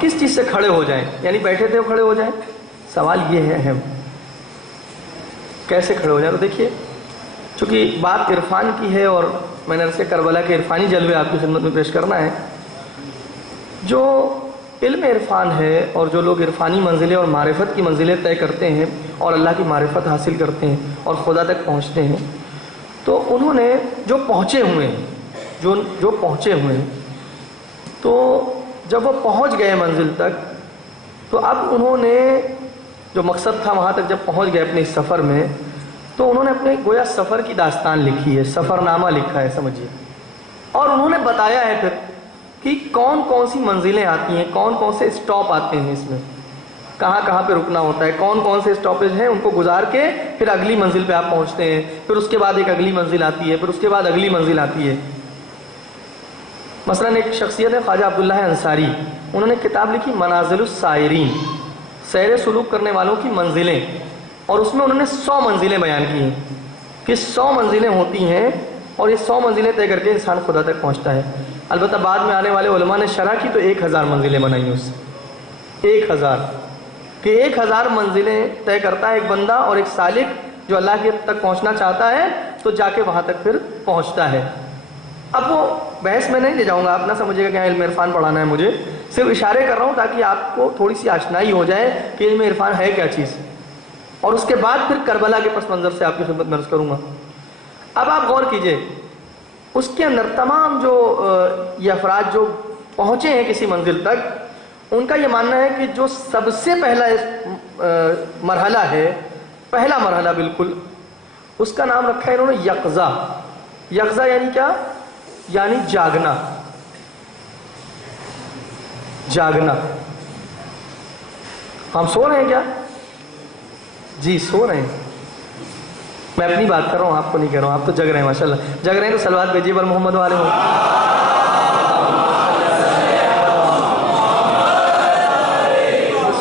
کس چیز سے کھڑے ہو جائیں, یعنی بیٹھے تھے وہ کھڑے ہو جائیں. سوال یہ ہے اہم, کیسے کھڑے ہو جائیں؟ تو دیکھیے, چونکہ بات عرفان کی ہے اور میں نے عرصے کربلا کے عرفانی جلوے آپ کی خدمت میں پیش کرنا ہے. جو علم عرفان ہے اور جو لوگ عرفانی منزلیں اور معرفت کی منزلیں طے کرتے ہیں اور اللہ کی معرفت حاصل کرتے ہیں اور خدا تک پہنچتے ہیں, تو انہوں نے جو پہنچے ہوئے ہیں, جو پہنچے ہوئے ہیں, تو جب وہ پہنچ گئے منزل تک, تو اب انہوں نے جو مقصد تھا وہاں تک جب پہنچ گئے اپنے اس سفر میں, تو انہوں نے اپنے گویا سفر کی داستان لکھی ہے, سفر نامہ لکھا ہے سمجھیے. اور انہوں نے بتایا ہے پھر کہ کون کون سی منزلیں آتی ہیں, کون کون سے اسٹاپ آتے ہیں اس میں, کہاں کہاں پہ رکنا ہوتا ہے, کون کون سے اسٹاپیج ہیں, ان کو گزار کے پھر اگلی منزل پہ آپ پہنچتے ہیں. پھر اس کے بعد ایک اگلی منزل آتی ہے, پھر اس کے بعد اگلی منزل آتی ہے. مثلا ایک شخصیت ہے خواجہ عبداللہ انصاری, انہوں نے کتاب لکھی منازل السائرین, سیر سلوک کرنے والوں کی منزلیں, اور اس میں انہوں نے 100 منزلیں بیان کی ہیں کہ 100 منزلیں ہوتی ہیں اور یہ 100 منزلیں طے کر کے انسان خدا تک پہنچتا ہے. البتہ بعد میں آنے والے علماء نے شرح کی تو 1000 منزلیں بنائی ہیں اس سے. 1000 کہ 1000 منزلیں طے کرتا ہے ایک بندہ, اور ایک سالک جو اللہ کے تک پہنچنا چاہتا ہے تو جا کے وہاں تک پھر پہنچتا ہے. اب وہ بحث میں نہیں لے جاؤں گا, آپ نہ سمجھے گا کہ علم عرفان پڑھانا ہے مجھے, صرف اشارے کر رہا ہوں تاکہ آپ کو تھوڑی سی آشنائی ہو جائے کہ علم عرفان ہے کیا چیز. اور اس کے بعد پھر کربلا کے پس منظر سے آپ کی خدمت میں عرض کروں گا. اب آپ غور کیجئے, اس کے اندر تمام جو یہ افراد جو پہنچے ہیں کسی منزل تک, ان کا یہ ماننا ہے کہ جو سب سے پہلا مرحلہ ہے, پہلا مرحلہ بالکل, اس کا نام رکھا ہے انہوں نے یقظہ. یقظہ یعنی کیا؟ یعنی جاگنا. جاگنا. ہم سو رہے ہیں کیا؟ جی سو رہے ہیں. میں اپنی بات کر رہا ہوں, آپ کو نہیں کہہ رہا ہوں, آپ تو جگ رہے ہیں ماشاءاللہ. جگ رہے ہیں تو صلوات بھیجیے پر محمد والے ہوں.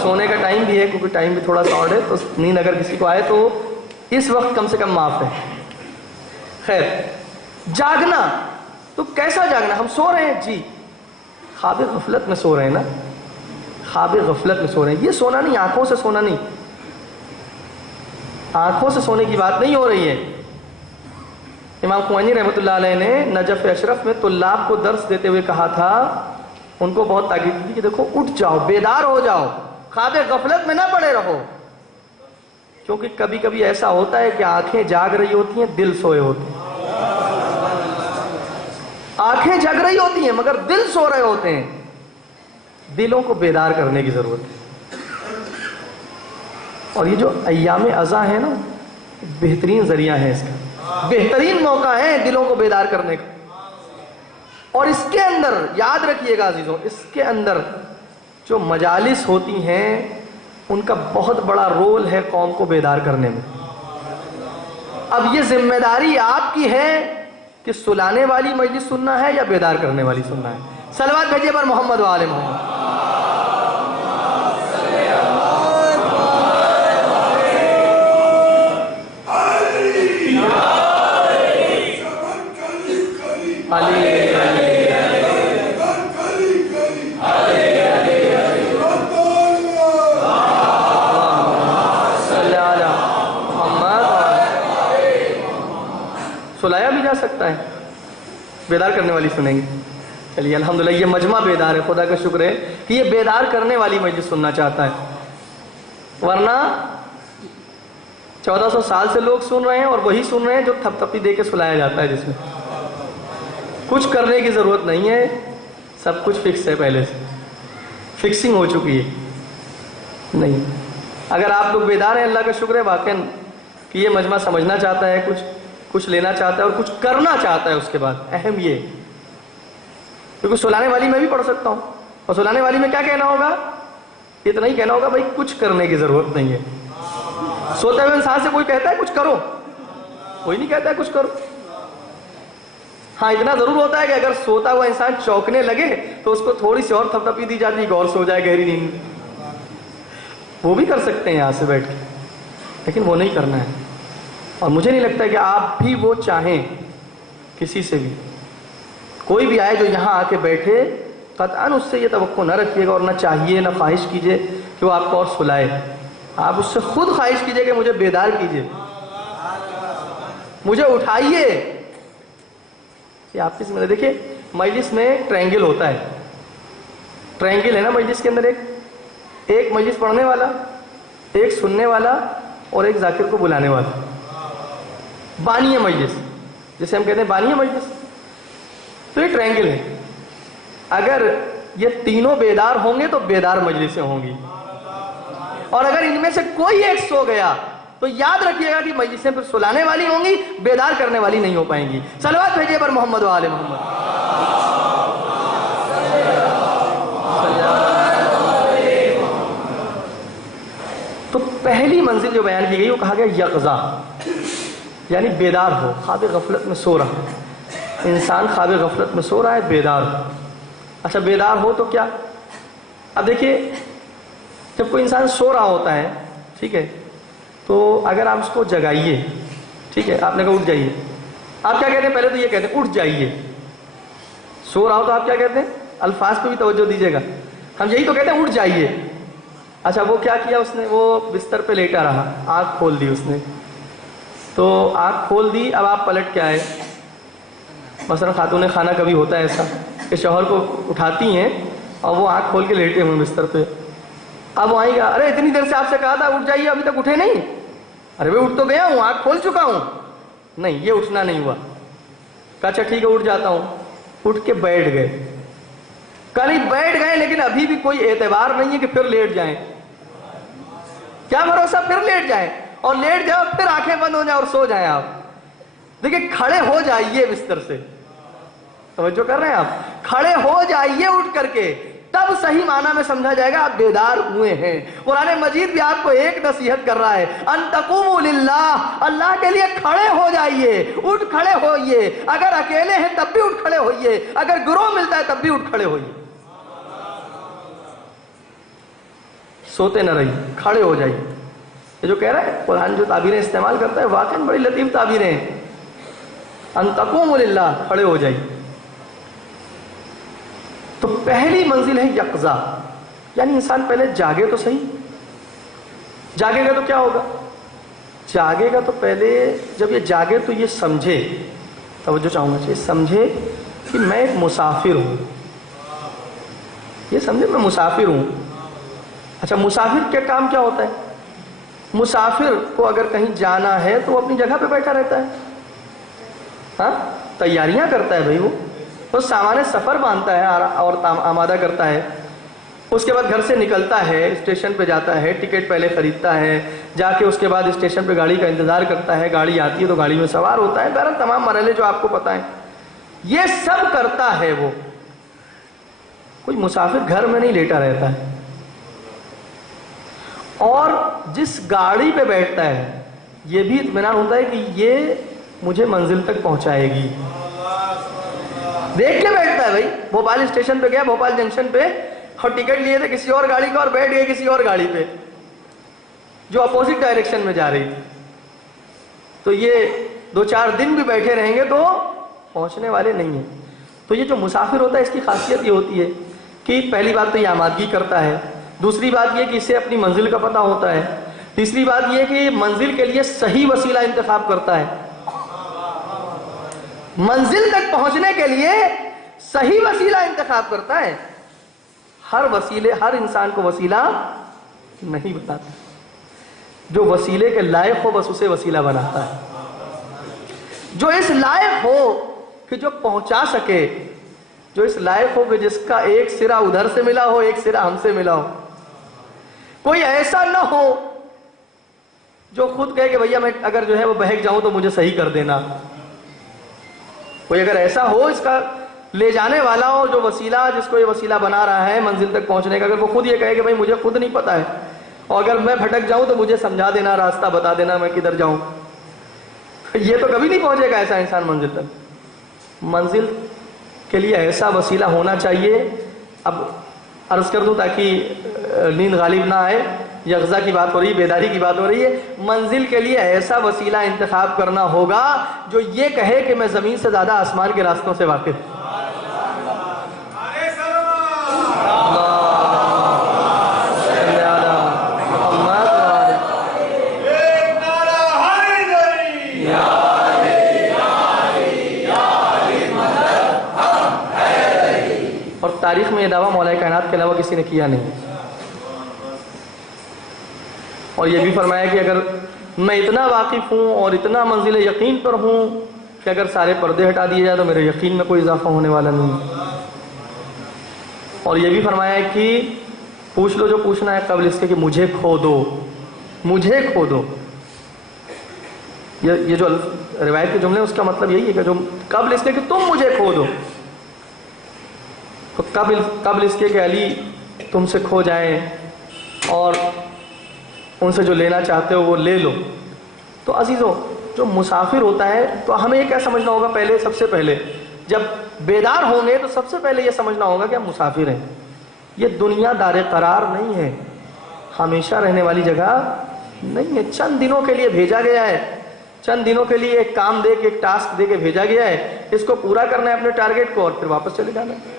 سونے کا ٹائم بھی ہے کیونکہ ٹائم بھی تھوڑا سا آڈ ہے, تو نیند اگر کسی کو آئے تو اس وقت کم سے کم معاف ہے. خیر, جاگنا تو کیسا جاگنا؟ ہم سو رہے ہیں جی, خواب غفلت میں سو رہے ہیں نا, خواب غفلت میں سو رہے ہیں. یہ سونا نہیں, آنکھوں سے سونا نہیں, آنکھوں سے سونے کی بات نہیں ہو رہی ہے. امام خوئینی رحمۃ اللہ علیہ نے نجف اشرف میں طلاب کو درس دیتے ہوئے کہا تھا, ان کو بہت تاکید کی کہ دیکھو اٹھ جاؤ, بیدار ہو جاؤ, خواب غفلت میں نہ پڑے رہو. کیونکہ کبھی کبھی ایسا ہوتا ہے کہ آنکھیں جاگ رہی ہوتی ہیں, دل سوئے ہوتے ہیں. آنکھیں جگ رہی ہوتی ہیں مگر دل سو رہے ہوتے ہیں. دلوں کو بیدار کرنے کی ضرورت ہے. اور یہ جو ایام ازاں ہے نا, بہترین ذریعہ ہے اس کا, بہترین موقع ہے دلوں کو بیدار کرنے کا. اور اس کے اندر یاد رکھیے گا عزیزوں, اس کے اندر جو مجالس ہوتی ہیں ان کا بہت بڑا رول ہے قوم کو بیدار کرنے میں. اب یہ ذمہ داری آپ کی ہے کہ سلانے والی مجلس سننا ہے یا بیدار کرنے والی سننا ہے. صلوات بھیجیے پر محمد و آل محمد. جا سکتا ہے؟ بیدار کرنے والی سنیں گے؟ چلیے الحمدللہ یہ مجمع بیدار ہے، خدا کا شکر ہے کہ یہ بیدار کرنے والی مجلس سننا چاہتا ہے، ورنہ 1400 سال سے لوگ سن رہے ہیں اور وہی سن رہے ہیں جو تھپ تھپی دے کے سلایا جاتا ہے، جس میں کچھ کرنے کی ضرورت نہیں ہے، سب کچھ فکس ہے، پہلے سے فکسنگ ہو چکی ہے۔ نہیں، اگر آپ لوگ بیدار ہیں اللہ کا شکر ہے واقعا کہ یہ مجمع سمجھنا چاہتا ہے، کچھ لینا چاہتا ہے اور کچھ کرنا چاہتا ہے اس کے بعد، اہم یہ، کیونکہ سلانے والی میں بھی پڑھ سکتا ہوں، اور سلانے والی میں کیا کہنا ہوگا؟ اتنا ہی کہنا ہوگا بھائی کچھ کرنے کی ضرورت نہیں ہے۔ سوتے ہوئے انسان سے کوئی کہتا ہے کچھ کرو؟ کوئی نہیں کہتا ہے کچھ کرو۔ ہاں اتنا ضرور ہوتا ہے کہ اگر سوتا ہوا انسان چونکنے لگے تو اس کو تھوڑی سی اور تھپ تھپی دی جاتی ہے کہ اور سو جائے گہری نیند میں، وہ بھی کر سکتے ہیں یہاں سے بیٹھ کے، لیکن وہ نہیں کرنا ہے۔ اور مجھے نہیں لگتا کہ آپ بھی وہ چاہیں، کسی سے بھی کوئی بھی آئے جو یہاں آ کے بیٹھے قطعاً اس سے یہ توقع نہ رکھیے گا اور نہ چاہیے نہ خواہش کیجیے کہ وہ آپ کو اور سلائے۔ آپ اس سے خود خواہش کیجیے کہ مجھے بیدار کیجیے، مجھے اٹھائیے۔ یہ آپ کس میں دیکھیے مجلس میں ٹرائنگل ہوتا ہے، ٹرائنگل ہے نا مجلس کے اندر، ایک مجلس پڑھنے والا، ایک سننے والا اور ایک ذاکر کو بلانے والا، بانی ہے مجلس، جسے ہم کہتے ہیں بانی ہے مجلس۔ تو یہ ٹرائنگل ہے، اگر یہ تینوں بیدار ہوں گے تو بیدار مجلسیں ہوں گی، اور اگر ان میں سے کوئی ایک سو گیا تو یاد رکھیے گا کہ مجلسیں پھر سلانے والی ہوں گی، بیدار کرنے والی نہیں ہو پائیں گی۔ صلوات بھیجیے پر محمد و آل محمد۔ تو پہلی منزل جو بیان کی گئی وہ کہا گیا یقظہ، یعنی بیدار ہو، خواب غفلت میں سو رہا، انسان خواب غفلت میں سو رہا ہے، بیدار ہو۔ اچھا بیدار ہو تو کیا؟ اب دیکھیے جب کوئی انسان سو رہا ہوتا ہے، ٹھیک ہے، تو اگر آپ اس کو جگائیے، ٹھیک ہے، آپ نے کہا اٹھ جائیے، آپ کیا کہتے ہیں؟ پہلے تو یہ کہتے ہیں اٹھ جائیے۔ سو رہا ہو تو آپ کیا کہتے ہیں؟ الفاظ پہ بھی توجہ دیجیے گا، ہم یہی تو کہتے ہیں اٹھ جائیے۔ اچھا وہ کیا کیا اس نے؟ وہ بستر پہ لیٹا رہا، آنکھ کھول دی اس نے، تو آنکھ کھول دی، اب آپ پلٹ کے آئے، مثلا خاتون خانہ کبھی ہوتا ہے ایسا کہ شوہر کو اٹھاتی ہیں اور وہ آنکھ کھول کے لیٹے ہوئے بستر پہ، اب وہ آئیں گا، ارے اتنی دیر سے آپ سے کہا تھا اٹھ جائیے ابھی تک اٹھے نہیں؟ ارے بھائی اٹھ تو گیا ہوں، آنکھ کھول چکا ہوں۔ نہیں، یہ اٹھنا نہیں ہوا۔ کہا اچھا ٹھیک ہے اٹھ جاتا ہوں، اٹھ کے بیٹھ گئے، کل بیٹھ گئے لیکن ابھی بھی کوئی اعتبار نہیں ہے کہ پھر لیٹ جائیں، کیا بھروسہ پھر لیٹ جائیں، اور لیٹ جاؤ پھر آنکھیں بند ہو جائیں اور سو جائیں آپ۔ دیکھیں کھڑے ہو جائیے بستر سے، توجہ کر رہے ہیں آپ؟ کھڑے ہو جائیے اٹھ کر کے، تب صحیح معنی میں سمجھا جائے گا آپ بیدار ہوئے ہیں۔ قرآن مجید بھی آپ کو ایک نصیحت کر رہا ہے، ان تقوموا للہ، اللہ کے لیے کھڑے ہو جائیے، اٹھ کھڑے ہوئیے، اگر اکیلے ہیں تب بھی اٹھ کھڑے ہوئیے، اگر گروہ ملتا ہے تب بھی اٹھ کھڑے ہوئیے، سوتے نہ رہیے، کھڑے ہو جائیے۔ یہ جو کہہ رہا ہے قرآن جو تعبیریں استعمال کرتا ہے واقعاً بڑی لطیف تعبیریں ہیں۔ ان تقوموا للہ، کھڑے ہو جائیے۔ تو پہلی منزل ہے یقظہ، یعنی انسان پہلے جاگے تو صحیح۔ جاگے گا تو کیا ہوگا؟ جاگے گا تو پہلے جب یہ جاگے تو یہ سمجھے، توجہ چاہوں گا، سمجھے کہ میں ایک مسافر ہوں، یہ سمجھے میں مسافر ہوں۔ اچھا مسافر کا کام کیا ہوتا ہے؟ مسافر کو اگر کہیں جانا ہے تو وہ اپنی جگہ پہ بیٹھا رہتا ہے، ہاں تیاریاں کرتا ہے بھائی، وہ سامان سفر باندھتا ہے اور آمادہ کرتا ہے، اس کے بعد گھر سے نکلتا ہے، اسٹیشن پہ جاتا ہے، ٹکٹ پہلے خریدتا ہے، جا کے اس کے بعد اسٹیشن پہ گاڑی کا انتظار کرتا ہے، گاڑی آتی ہے تو گاڑی میں سوار ہوتا ہے، بہرحال تمام مرحلے جو آپ کو پتہ ہیں یہ سب کرتا ہے وہ۔ کوئی مسافر گھر میں نہیں لیٹا رہتا ہے، اور جس گاڑی پہ بیٹھتا ہے یہ بھی اطمینان ہوتا ہے کہ یہ مجھے منزل تک پہنچائے گی، دیکھ کے بیٹھتا ہے۔ بھائی بھوپال اسٹیشن پہ گیا، بھوپال جنکشن پہ، اور ٹکٹ لیے تھے کسی اور گاڑی کا اور بیٹھ گئے کسی اور گاڑی پہ جو اپوزٹ ڈائریکشن میں جا رہی تھی، تو یہ 2-4 دن بھی بیٹھے رہیں گے تو پہنچنے والے نہیں ہیں۔ تو یہ جو مسافر ہوتا ہے اس کی خاصیت یہ ہوتی ہے کہ پہلی بات تو یہ آمادگی کرتا ہے، دوسری بات یہ کہ اسے اپنی منزل کا پتہ ہوتا ہے، تیسری بات یہ کہ منزل کے لیے صحیح وسیلہ انتخاب کرتا ہے، منزل تک پہنچنے کے لیے صحیح وسیلہ انتخاب کرتا ہے. ہر انسان کو وسیلہ نہیں بتاتا. جو وسیلے کے لائق ہو بس اسے وسیلہ بناتا ہے. جو اس لائق ہو کہ جو پہنچا سکے، جو اس لائق ہو کہ جس کا ایک سرا ادھر سے ملا ہو، ایک سرا ہم سے ملا ہو. کوئی ایسا نہ ہو جو خود کہے کہ بھیا میں اگر جو ہے وہ بہک جاؤں تو مجھے صحیح کر دینا. کوئی اگر ایسا ہو اس کا لے جانے والا ہو، جو وسیلہ جس کو یہ وسیلہ بنا رہا ہے منزل تک پہنچنے کا، اگر وہ خود یہ کہے کہ بھائی مجھے خود نہیں پتا ہے اور اگر میں بھٹک جاؤں تو مجھے سمجھا دینا، راستہ بتا دینا میں کدھر جاؤں، یہ تو کبھی نہیں پہنچے گا ایسا انسان منزل تک. منزل کے لیے ایسا وسیلہ ہونا چاہیے. اب عرض کر دوں تاکہ نیند غالب نہ آئے، یقظہ کی بات ہو رہی ہے، بیداری کی بات ہو رہی ہے. منزل کے لیے ایسا وسیلہ انتخاب کرنا ہوگا جو یہ کہے کہ میں زمین سے زیادہ آسمان کے راستوں سے واقف ہوں. اور تاریخ میں یہ دعویٰ مولا کائنات کے علاوہ کسی نے کیا نہیں. اور یہ بھی فرمایا کہ اگر میں اتنا واقف ہوں اور اتنا منزل یقین پر ہوں کہ اگر سارے پردے ہٹا دیے جائے تو میرے یقین میں کوئی اضافہ ہونے والا نہیں. اور یہ بھی فرمایا کہ پوچھ لو جو پوچھنا ہے قبل اس کے کہ مجھے کھو دو، مجھے کھو دو. یہ جو روایت کے جملے اس کا مطلب یہی ہے کہ جو قبل اس کے کہ تم مجھے کھو دو، تو قبل اس کے کہ علی تم سے کھو جائیں اور ان سے جو لینا چاہتے ہو وہ لے لو. تو عزیزو جو مسافر ہوتا ہے تو ہمیں یہ کیا سمجھنا ہوگا؟ پہلے سب سے پہلے جب بیدار ہوں گے تو سب سے پہلے یہ سمجھنا ہوگا کہ ہم مسافر ہیں. یہ دنیا دار قرار نہیں ہے، ہمیشہ رہنے والی جگہ نہیں ہے. چند دنوں کے لیے بھیجا گیا ہے، چند دنوں کے لیے ایک کام دے کے ایک ٹاسک دے کے بھیجا گیا ہے، اس کو پورا کرنا ہے اپنے ٹارگیٹ کو اور پھر واپس چلے جانا ہے.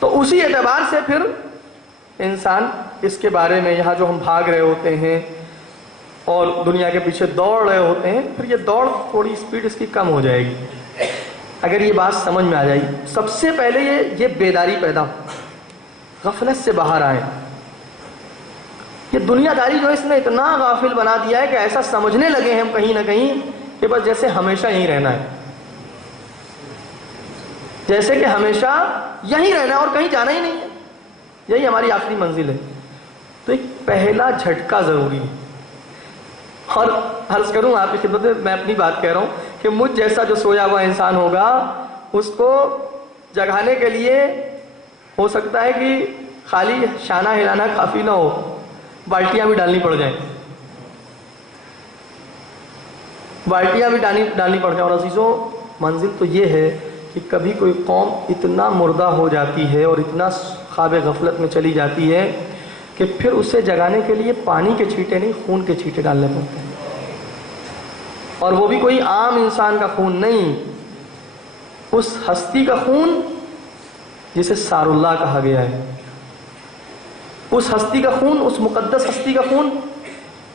تو اسی اعتبار سے پھر انسان اس کے بارے میں یہاں جو ہم بھاگ رہے ہوتے ہیں اور دنیا کے پیچھے دوڑ رہے ہوتے ہیں، پھر یہ دوڑ تھوڑی سپیڈ اس کی کم ہو جائے گی اگر یہ بات سمجھ میں آ جائے گی. سب سے پہلے یہ بیداری پیدا ہو، غفلت سے باہر آئے. یہ دنیا داری جو اس نے اتنا غافل بنا دیا ہے کہ ایسا سمجھنے لگے ہیں ہم کہیں نہ کہیں کہ بس جیسے ہمیشہ یہیں رہنا ہے، جیسے کہ ہمیشہ یہیں رہنا ہے اور کہیں جانا ہی نہیں ہے، یہی ہماری آخری منزل ہے. تو ایک پہلا جھٹکا ضروری ہے. اور عرض کروں آپ کی خدمت میں، میں اپنی بات کہہ رہا ہوں کہ مجھ جیسا جو سویا ہوا انسان ہوگا اس کو جگانے کے لیے ہو سکتا ہے کہ خالی شانہ ہلانا کافی نہ ہو، بالٹیاں بھی ڈالنی پڑ جائیں، بالٹیاں بھی ڈالنی پڑ جائیں. اور عزیزوں منزل تو یہ ہے کہ کبھی کوئی قوم اتنا مردہ ہو جاتی ہے اور اتنا خواب غفلت میں چلی جاتی ہے کہ پھر اسے جگانے کے لیے پانی کے چھینٹے نہیں خون کے چھینٹے ڈالنے پڑتے ہیں. اور وہ بھی کوئی عام انسان کا خون نہیں، اس ہستی کا خون جسے سار اللہ کہا گیا ہے، اس ہستی کا خون، اس مقدس ہستی کا خون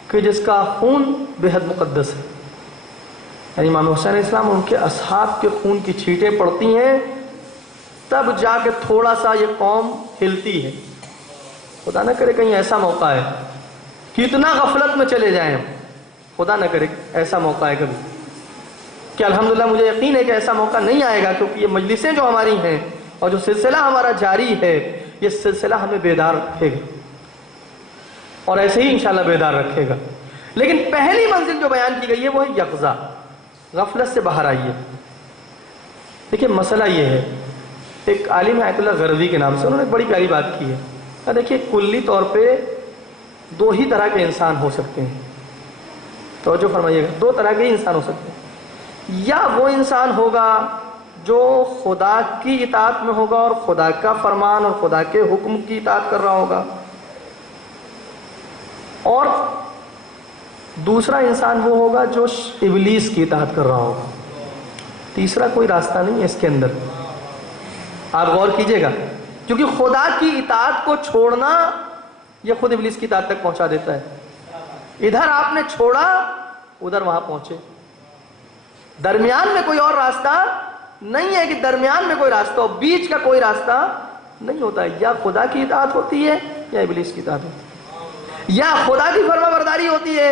کہ جس کا خون بے حد مقدس ہے. یعنی امام حسین علیہ السلام ان کے اصحاب کے خون کی چھینٹیں پڑتی ہیں تب جا کے تھوڑا سا یہ قوم ہلتی ہے. خدا نہ کرے کہیں ایسا موقع ہے کہ اتنا غفلت میں چلے جائیں ہم، خدا نہ کرے ایسا موقع ہے کبھی، کہ الحمدللہ مجھے یقین ہے کہ ایسا موقع نہیں آئے گا، کیونکہ یہ مجلسیں جو ہماری ہیں اور جو سلسلہ ہمارا جاری ہے یہ سلسلہ ہمیں بیدار رکھے گا اور ایسے ہی انشاءاللہ بیدار رکھے گا. لیکن پہلی منزل جو بیان کی گئی ہے وہ ہے یقظہ، غفلت سے باہر آئیے. دیکھیے مسئلہ یہ ہے، ایک عالم ہے آیت اللہ غرضی کے نام سے، انہوں نے ایک بڑی پیاری بات کی ہے. دیکھیے کلی طور پہ دو ہی طرح کے انسان ہو سکتے ہیں، توجہ فرمائیے گا، دو طرح کے انسان ہو سکتے ہیں. یا وہ انسان ہوگا جو خدا کی اطاعت میں ہوگا اور خدا کا فرمان اور خدا کے حکم کی اطاعت کر رہا ہوگا، اور دوسرا انسان وہ ہوگا جو ابلیس کی اطاعت کر رہا ہوگا. تیسرا کوئی راستہ نہیں ہے اس کے اندر. آپ غور کیجئے گا، کیونکہ خدا کی اطاعت کو چھوڑنا یہ خود ابلیس کی اطاعت تک پہنچا دیتا ہے. ادھر آپ نے چھوڑا ادھر وہاں پہنچے. درمیان میں کوئی اور راستہ نہیں ہے کہ درمیان میں کوئی راستہ ہو، بیچ کا کوئی راستہ نہیں ہوتا ہے. یا خدا کی اطاعت ہوتی ہے یا ابلیس کی اطاعت ہوتی ہے، یا خدا کی فرما برداری ہوتی ہے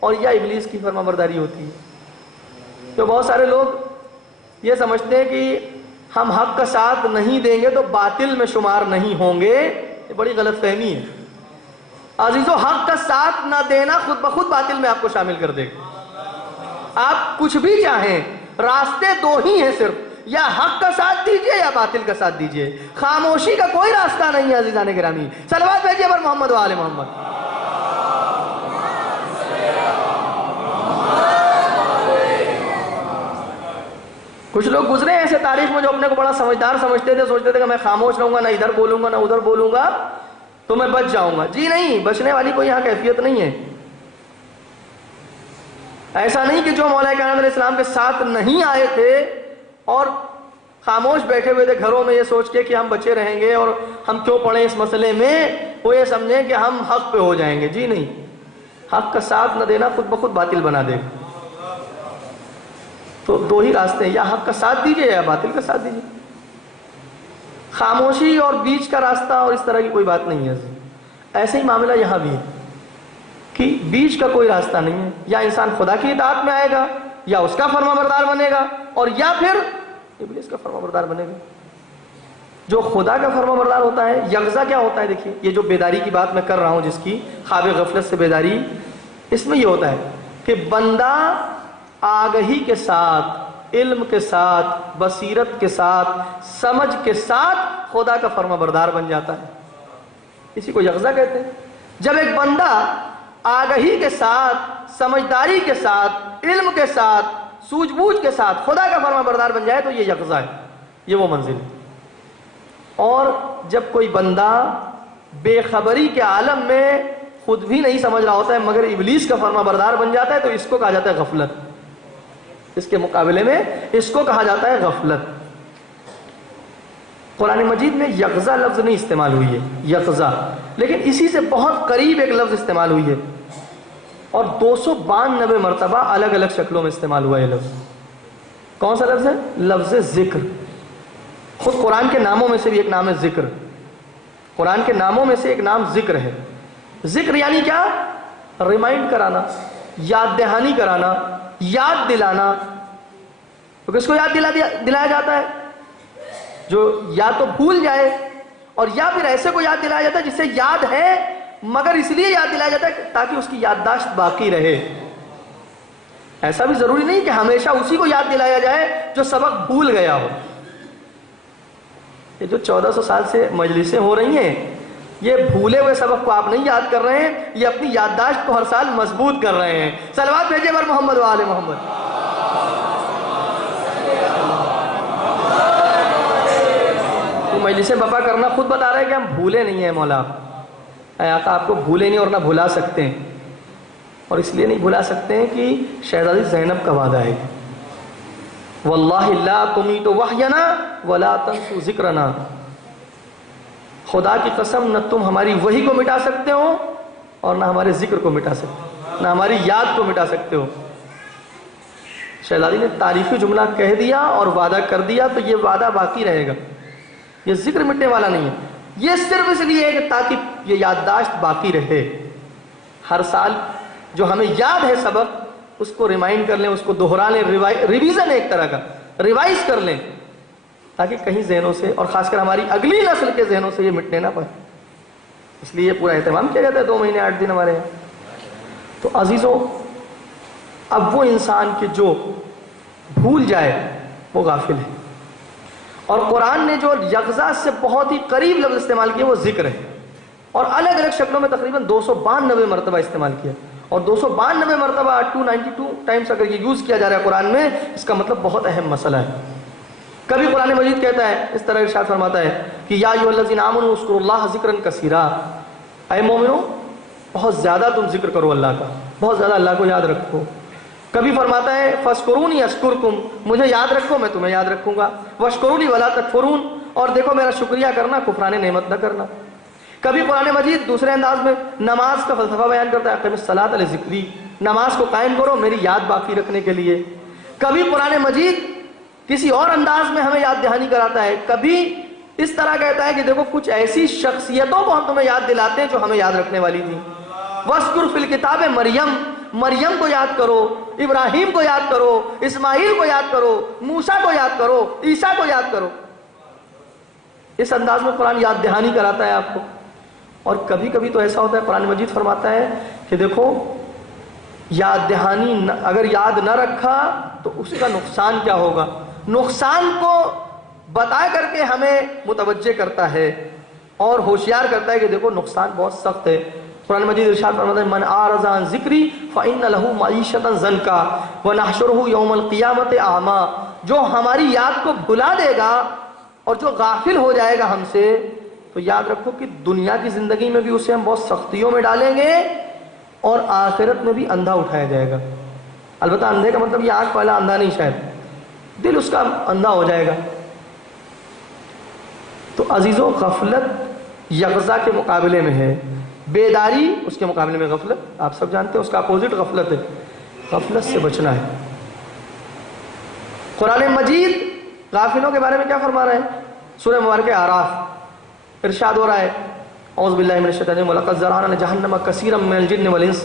اور یا ابلیس کی فرما برداری ہوتی ہے. تو بہت سارے لوگ یہ سمجھتے ہیں کہ ہم حق کا ساتھ نہیں دیں گے تو باطل میں شمار نہیں ہوں گے. یہ بڑی غلط فہمی ہے. عزیزو، حق کا ساتھ نہ دینا خود بخود باطل میں آپ کو شامل کر دے گا. آپ کچھ بھی چاہیں، راستے دو ہی ہیں صرف، یا حق کا ساتھ دیجئے یا باطل کا ساتھ دیجئے. خاموشی کا کوئی راستہ نہیں ہے عزیزان گرامی. صلوات بھیجئے پر محمد و آل محمد. کچھ لوگ گزرے ایسے تاریخ میں جو اپنے کو بڑا سمجھدار سمجھتے تھے، سوچتے تھے کہ میں خاموش رہوں گا، نہ ادھر بولوں گا نہ ادھر بولوں گا تو میں بچ جاؤں گا. جی نہیں، بچنے والی کوئی یہاں کیفیت نہیں ہے. ایسا نہیں کہ جو مولا کائنات علیہ السلام کے ساتھ نہیں آئے تھے اور خاموش بیٹھے ہوئے تھے گھروں میں یہ سوچ کے کہ ہم بچے رہیں گے اور ہم کیوں پڑھیں اس مسئلے میں، وہ یہ سمجھیں کہ ہم حق پہ ہو جائیں گے. جی نہیں، حق کا ساتھ نہ دینا خود بخود باطل بنا دے گا. تو دو ہی راستے ہیں، یا حق کا ساتھ دیجئے یا باطل کا ساتھ دیجئے. خاموشی اور بیچ کا راستہ اور اس طرح کی کوئی بات نہیں ہے. ایسے ہی معاملہ یہاں بھی ہے کہ بیچ کا کوئی راستہ نہیں ہے. یا انسان خدا کی اطاعت میں آئے گا یا اس کا فرما بردار بنے گا، اور یا پھر ابلیس کا فرما بردار بنے گا. جو خدا کا فرما بردار ہوتا ہے، یقظہ کیا ہوتا ہے؟ دیکھیے، یہ جو بیداری کی بات میں کر رہا ہوں، جس کی خواب غفلت سے بیداری، اس میں یہ ہوتا ہے کہ بندہ آگہی کے ساتھ، علم کے ساتھ، بصیرت کے ساتھ، سمجھ کے ساتھ خدا کا فرما بردار بن جاتا ہے. اسی کو یقظہ کہتے ہیں. جب ایک بندہ آگہی کے ساتھ، سمجھداری کے ساتھ، علم کے ساتھ، سوجھ بوجھ کے ساتھ خدا کا فرما بردار بن جائے تو یہ یقظہ ہے، یہ وہ منزل ہے. اور جب کوئی بندہ بے خبری کے عالم میں خود بھی نہیں سمجھ رہا ہوتا ہے مگر ابلیس کا فرما بردار بن جاتا ہے تو اس کو کہا جاتا ہے غفلت. اس کے مقابلے میں اس کو کہا جاتا ہے غفلت. قرآن مجید میں یقظہ لفظ نہیں استعمال ہوئی ہے، یقظہ، لیکن اسی سے بہت قریب ایک لفظ استعمال ہوئی ہے اور 292 مرتبہ الگ الگ شکلوں میں استعمال ہوا ہے لفظ. کون سا لفظ ہے؟ لفظ ذکر. خود قرآن کے ناموں میں سے بھی ایک نام ہے ذکر. قرآن کے ناموں میں سے ایک نام ذکر ہے. ذکر یعنی کیا؟ ریمائنڈ کرانا، یاد دہانی کرانا، یاد دلانا. تو کس کو یاد دلایا جاتا ہے؟ جو یا تو بھول جائے، اور یا پھر ایسے کو یاد دلایا جاتا ہے جسے یاد ہے مگر اس لیے یاد دلایا جاتا ہے تاکہ اس کی یادداشت باقی رہے. ایسا بھی ضروری نہیں کہ ہمیشہ اسی کو یاد دلایا جائے جو سبق بھول گیا ہو. یہ جو 1400 سال سے مجلسیں ہو رہی ہیں، یہ بھولے ہوئے سبق کو آپ نہیں یاد کر رہے ہیں، یہ اپنی یادداشت کو ہر سال مضبوط کر رہے ہیں. صلوات بھیجئے پر محمد و آل محمد. تو مجلسیں بپا کرنا خود بتا رہے ہیں کہ ہم بھولے نہیں ہیں. مولا اے آقا آپ کو بھولے نہیں اور نہ بھلا سکتے ہیں. اور اس لیے نہیں بھلا سکتے ہیں کہ شہزادی زینب کا وعدہ ہے، واللہ لا تمیت وحینا ولا تنسوا ذکرنا. خدا کی قسم، نہ تم ہماری وحی کو مٹا سکتے ہو اور نہ ہمارے ذکر کو مٹا سکتے، نہ ہماری یاد کو مٹا سکتے ہو. شہزادی نے تاریخی جملہ کہہ دیا اور وعدہ کر دیا تو یہ وعدہ باقی رہے گا. یہ ذکر مٹنے والا نہیں ہے. یہ صرف اس لیے ہے کہ تاکہ یہ یادداشت باقی رہے. ہر سال جو ہمیں یاد ہے سبق، اس کو ریمائنڈ کر لیں، اس کو دہرا لیں. ریویژن ہے ایک طرح کا، ریوائز کر لیں تاکہ کہیں ذہنوں سے، اور خاص کر ہماری اگلی نسل کے ذہنوں سے یہ مٹنے نہ پائے. اس لیے یہ پورا اہتمام کیا جاتا ہے 2 مہینے 8 دن ہمارے یہاں. تو عزیزوں، اب وہ انسان کہ جو بھول جائے وہ غافل ہے. اور قرآن نے جو یقظہ سے بہت ہی قریب لفظ استعمال کیا وہ ذکر ہے، اور الگ الگ شکلوں میں تقریباً 292 مرتبہ استعمال کیا. اور 292 مرتبہ 292 ٹائمز اگر یہ یوز کیا جا رہا ہے قرآن میں، اس کا مطلب بہت اہم مسئلہ ہے. کبھی قرآن مجید کہتا ہے، اس طرح ارشاد فرماتا ہے کہ یا ایھا الذین آمنوا اذکروا اللہ ذکرا کثیرا. اے مومنو، بہت زیادہ تم ذکر کرو اللہ کا، بہت زیادہ اللہ کو یاد رکھو. کبھی فرماتا ہے فاذکرونی اذکرکم، مجھے یاد رکھو میں تمہیں یاد رکھوں گا. واشکرونی ولا تکفرون، اور دیکھو میرا شکریہ کرنا، کفران نعمت نہ کرنا. کبھی قرآن مجید دوسرے انداز میں نماز کا فلسفہ بیان کرتا ہے، اقیم الصلاۃ لذکری، نماز کو قائم کرو میری یاد باقی رکھنے کے لیے. کبھی قرآن مجید کسی اور انداز میں ہمیں یاد دہانی کراتا ہے، کبھی اس طرح کہتا ہے کہ دیکھو کچھ ایسی شخصیتوں کو ہم تمہیں یاد دلاتے ہیں جو ہمیں یاد رکھنے والی تھی۔ وَاذْكُرْ فِي الْكِتَابِ مریم، مریم کو یاد کرو، ابراہیم کو یاد کرو، اسماعیل کو یاد کرو، موسیٰ کو یاد کرو، عیسیٰ کو یاد کرو۔ اس انداز میں قرآن یاد دہانی کراتا ہے آپ کو۔ اور کبھی کبھی تو ایسا ہوتا ہے قرآن مجید فرماتا ہے کہ دیکھو یاد دہانی اگر یاد نہ رکھا تو اس کا نقصان کیا ہوگا، نقصان کو بتا کر کے ہمیں متوجہ کرتا ہے اور ہوشیار کرتا ہے کہ دیکھو نقصان بہت سخت ہے۔ قرآن مجید ارشاد فرماتا ہے من اعرض عن ذکری فإن له معیشۃ ضنکا ونحشرہ یوم القیامۃ اعما، جو ہماری یاد کو بھلا دے گا اور جو غافل ہو جائے گا ہم سے، تو یاد رکھو کہ دنیا کی زندگی میں بھی اسے ہم بہت سختیوں میں ڈالیں گے اور آخرت میں بھی اندھا اٹھایا جائے گا۔ البتہ اندھے کا مطلب یہ آنکھ والا اندھا نہیں، شاید دل اس کا اندھا ہو جائے گا۔ تو عزیزوں، غفلت یقظہ کے مقابلے میں ہے، بیداری اس کے مقابلے میں غفلت، آپ سب جانتے ہیں اس کا اپوزٹ غفلت ہے۔ غفلت سے بچنا ہے۔ قرآن مجید غافلوں کے بارے میں کیا فرما رہا ہے؟ سورہ مبارکہ اعراف ارشاد ہو رہا ہے اعوذ باللہ من الشیطان الرجیم وَلَقَدْ ذَرَأْنَا لِجَهَنَّمَ كَثِيرًا مِنَ الْجِنِّ وَالْإِنسِ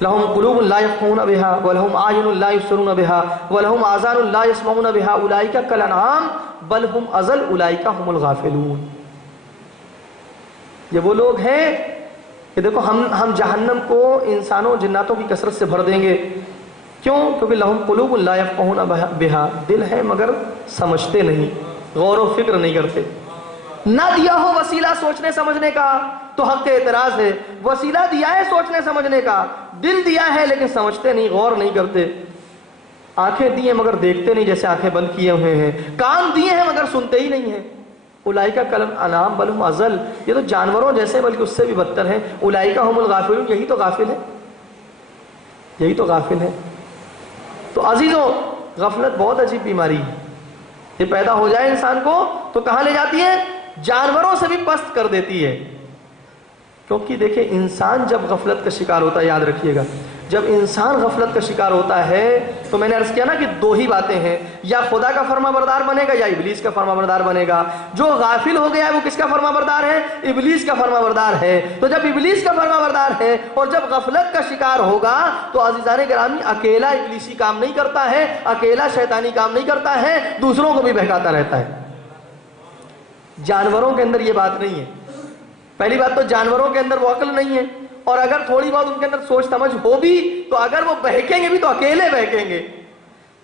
لَهُمْ قُلُوبٌ لَا يَفْقَهُونَ بِهَا وَلَهُمْ أَعْيُنٌ لَا يُبْصِرُونَ بِهَا وَلَهُمْ آذَانٌ لَا يَسْمَعُونَ بِهَا أُولَٰئِكَ كَالْأَنْعَامِ بَلْ هُمْ أَضَلُّ أُولَٰئِكَ هُمُ الْغَافِلُونَ۔ یہ وہ لوگ ہیں کہ دیکھو ہم جہنم کو انسانوں جناتوں کی کثرت سے بھر دیں گے۔ کیوں؟ کیونکہ لَهُمْ قُلُوبٌ لَا يَفْقَهُونَ بِهَا، دل ہے مگر سمجھتے نہیں، غور و فکر نہیں کرتے۔ نہ دیا ہو وسیلہ سوچنے سمجھنے کا تو حق کے اعتراض ہے، وسیلہ دیا ہے سوچنے سمجھنے کا، دل دیا ہے لیکن سمجھتے نہیں، غور نہیں کرتے۔ آنکھیں دی ہیں مگر دیکھتے نہیں جیسے آنکھیں بند کیے ہوئے ہیں، کان دیے ہیں مگر سنتے ہی نہیں ہیں۔ اولئک کالانعام بل هم اضل، یہ تو جانوروں جیسے بلکہ اس سے بھی بدتر ہیں۔ اولئک هم الغافلون، یہی تو غافل ہے، یہی تو غافل ہے۔ تو عزیزوں، غفلت بہت عجیب بیماری ہے، یہ پیدا ہو جائے انسان کو تو کہاں لے جاتی ہے؟ جانوروں سے بھی پست کر دیتی ہے۔ کیونکہ دیکھیں انسان جب غفلت کا شکار ہوتا ہے، یاد رکھیے گا، جب انسان غفلت کا شکار ہوتا ہے تو میں نے عرض کیا نا کہ دو ہی باتیں ہیں، یا خدا کا فرما بردار بنے گا یا ابلیس کا فرما بردار بنے گا۔ جو غافل ہو گیا ہے وہ کس کا فرما بردار ہے؟ ابلیس کا فرما بردار ہے۔ تو جب ابلیس کا فرما بردار ہے اور جب غفلت کا شکار ہوگا تو عزیزان گرامی اکیلا ابلیسی کام نہیں کرتا ہے، اکیلا شیطانی کام نہیں کرتا ہے، دوسروں کو بھی بہکاتا رہتا ہے۔ جانوروں کے اندر یہ بات نہیں ہے۔ پہلی بات تو جانوروں کے اندر وہ عقل نہیں ہے، اور اگر تھوڑی بہت ان کے اندر سوچ سمجھ ہو بھی تو اگر وہ بہکیں گے بھی تو اکیلے بہکیں گے۔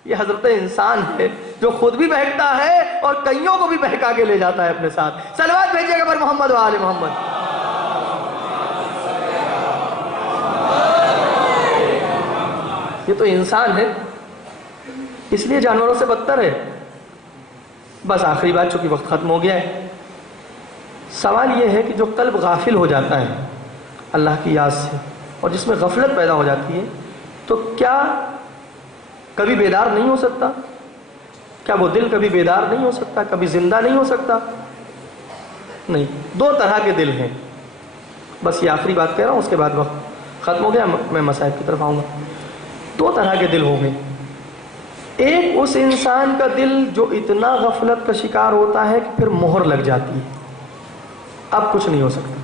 یہ حضرت انسان ہے جو خود بھی بہکتا ہے اور کئیوں کو بھی بہکا کے لے جاتا ہے اپنے ساتھ۔ صلوات بھیجیے گا پر محمد و آل محمد۔ یہ تو انسان ہے، اس لیے جانوروں سے بدتر ہے۔ بس آخری بات، چونکہ وقت ختم ہو گیا ہے، سوال یہ ہے کہ جو قلب غافل ہو جاتا ہے اللہ کی یاد سے اور جس میں غفلت پیدا ہو جاتی ہے، تو کیا کبھی بیدار نہیں ہو سکتا؟ کیا وہ دل کبھی بیدار نہیں ہو سکتا، کبھی زندہ نہیں ہو سکتا؟ نہیں، دو طرح کے دل ہیں۔ بس یہ آخری بات کہہ رہا ہوں، اس کے بعد وقت ختم ہو گیا، میں مسائل کی طرف آؤں گا۔ دو طرح کے دل ہوں گے۔ ایک اس انسان کا دل جو اتنا غفلت کا شکار ہوتا ہے کہ پھر مہر لگ جاتی ہے، اب کچھ نہیں ہو سکتا۔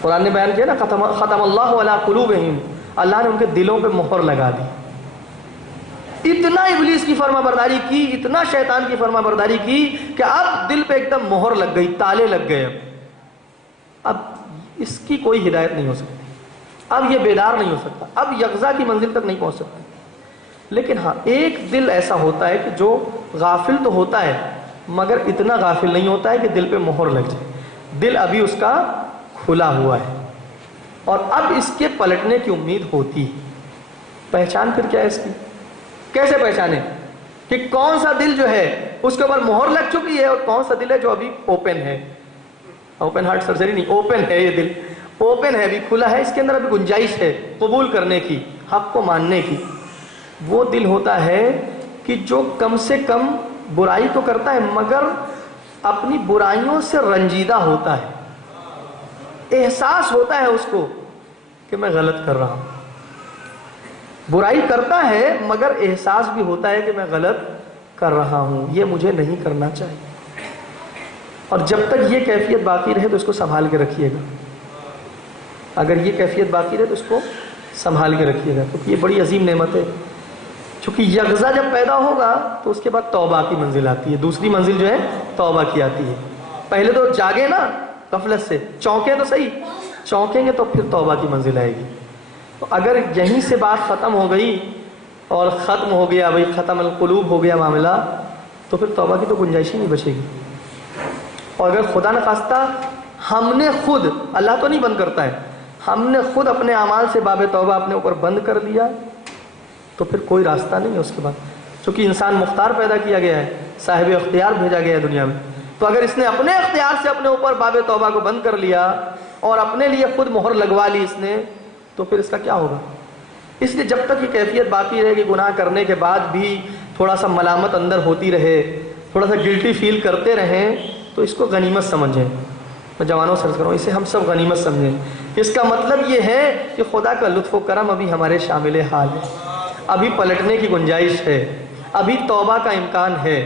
قرآن نے بیان کیا نا ختم اللہ علی قلوبہم، اللہ نے ان کے دلوں پہ مہر لگا دی۔ اتنا ابلیس کی فرما برداری کی، اتنا شیطان کی فرما برداری کی کہ اب دل پہ ایک دم مہر لگ گئی، تالے لگ گئے۔ اب اس کی کوئی ہدایت نہیں ہو سکتی، اب یہ بیدار نہیں ہو سکتا، اب یقظہ کی منزل تک نہیں پہنچ سکتا۔ لیکن ہاں ایک دل ایسا ہوتا ہے کہ جو غافل تو ہوتا ہے مگر اتنا غافل نہیں ہوتا ہے کہ دل پہ مہر لگ جائے، دل ابھی اس کا کھلا ہوا ہے اور اب اس کے پلٹنے کی امید ہوتی ہے۔ پہچان پھر کیا ہے اس کی؟ کیسے پہچانے کہ کون سا دل جو ہے اس کے اوپر مہر لگ چکی ہے اور کون سا دل ہے جو ابھی اوپن ہے؟ اوپن ہارٹ سرجری نہیں، اوپن ہے، یہ دل اوپن ہے، ابھی کھلا ہے، اس کے اندر ابھی گنجائش ہے قبول کرنے کی، حق کو ماننے کی۔ وہ دل ہوتا ہے کہ جو کم سے کم برائی تو کرتا ہے مگر اپنی برائیوں سے رنجیدہ ہوتا ہے، احساس ہوتا ہے اس کو کہ میں غلط کر رہا ہوں۔ برائی کرتا ہے مگر احساس بھی ہوتا ہے کہ میں غلط کر رہا ہوں، یہ مجھے نہیں کرنا چاہیے. اور جب تک یہ کیفیت باقی رہے تو اس کو سنبھال کے رکھیے گا. اگر یہ کیفیت باقی رہے تو اس کو سنبھال کے رکھیے گا، کیونکہ یہ بڑی عظیم نعمت ہے. چونکہ یغزا جب پیدا ہوگا تو اس کے بعد توبہ کی منزل آتی ہے. دوسری منزل جو ہے توبہ کی آتی ہے. پہلے تو جاگے نا غفلت سے، چونکیں تو صحیح، چونکیں گے تو پھر توبہ کی منزل آئے گی. تو اگر یہیں سے بات ختم ہو گئی اور ختم ہو گیا بھائی، ختم القلوب ہو گیا معاملہ، تو پھر توبہ کی تو گنجائش ہی نہیں بچے گی. اور اگر خدا نخواستہ ہم نے خود، اللہ تو نہیں بند کرتا ہے، ہم نے خود اپنے اعمال سے باب توبہ اپنے اوپر بند کر دیا تو پھر کوئی راستہ نہیں ہے اس کے بعد. چونکہ انسان مختار پیدا کیا گیا ہے، صاحب اختیار بھیجا گیا ہے دنیا میں. تو اگر اس نے اپنے اختیار سے اپنے اوپر باب توبہ کو بند کر لیا اور اپنے لیے خود مہر لگوا لی اس نے، تو پھر اس کا کیا ہوگا؟ اس لیے جب تک یہ کیفیت باقی رہے گی، گناہ کرنے کے بعد بھی تھوڑا سا ملامت اندر ہوتی رہے، تھوڑا سا گلٹی فیل کرتے رہیں، تو اس کو غنیمت سمجھیں. میں جوانوں سے عرض کروں، اسے ہم سب غنیمت سمجھیں. اس کا مطلب یہ ہے کہ خدا کا لطف و کرم ابھی ہمارے شامل حال ہے، ابھی پلٹنے کی گنجائش ہے، ابھی توبہ کا امکان ہے.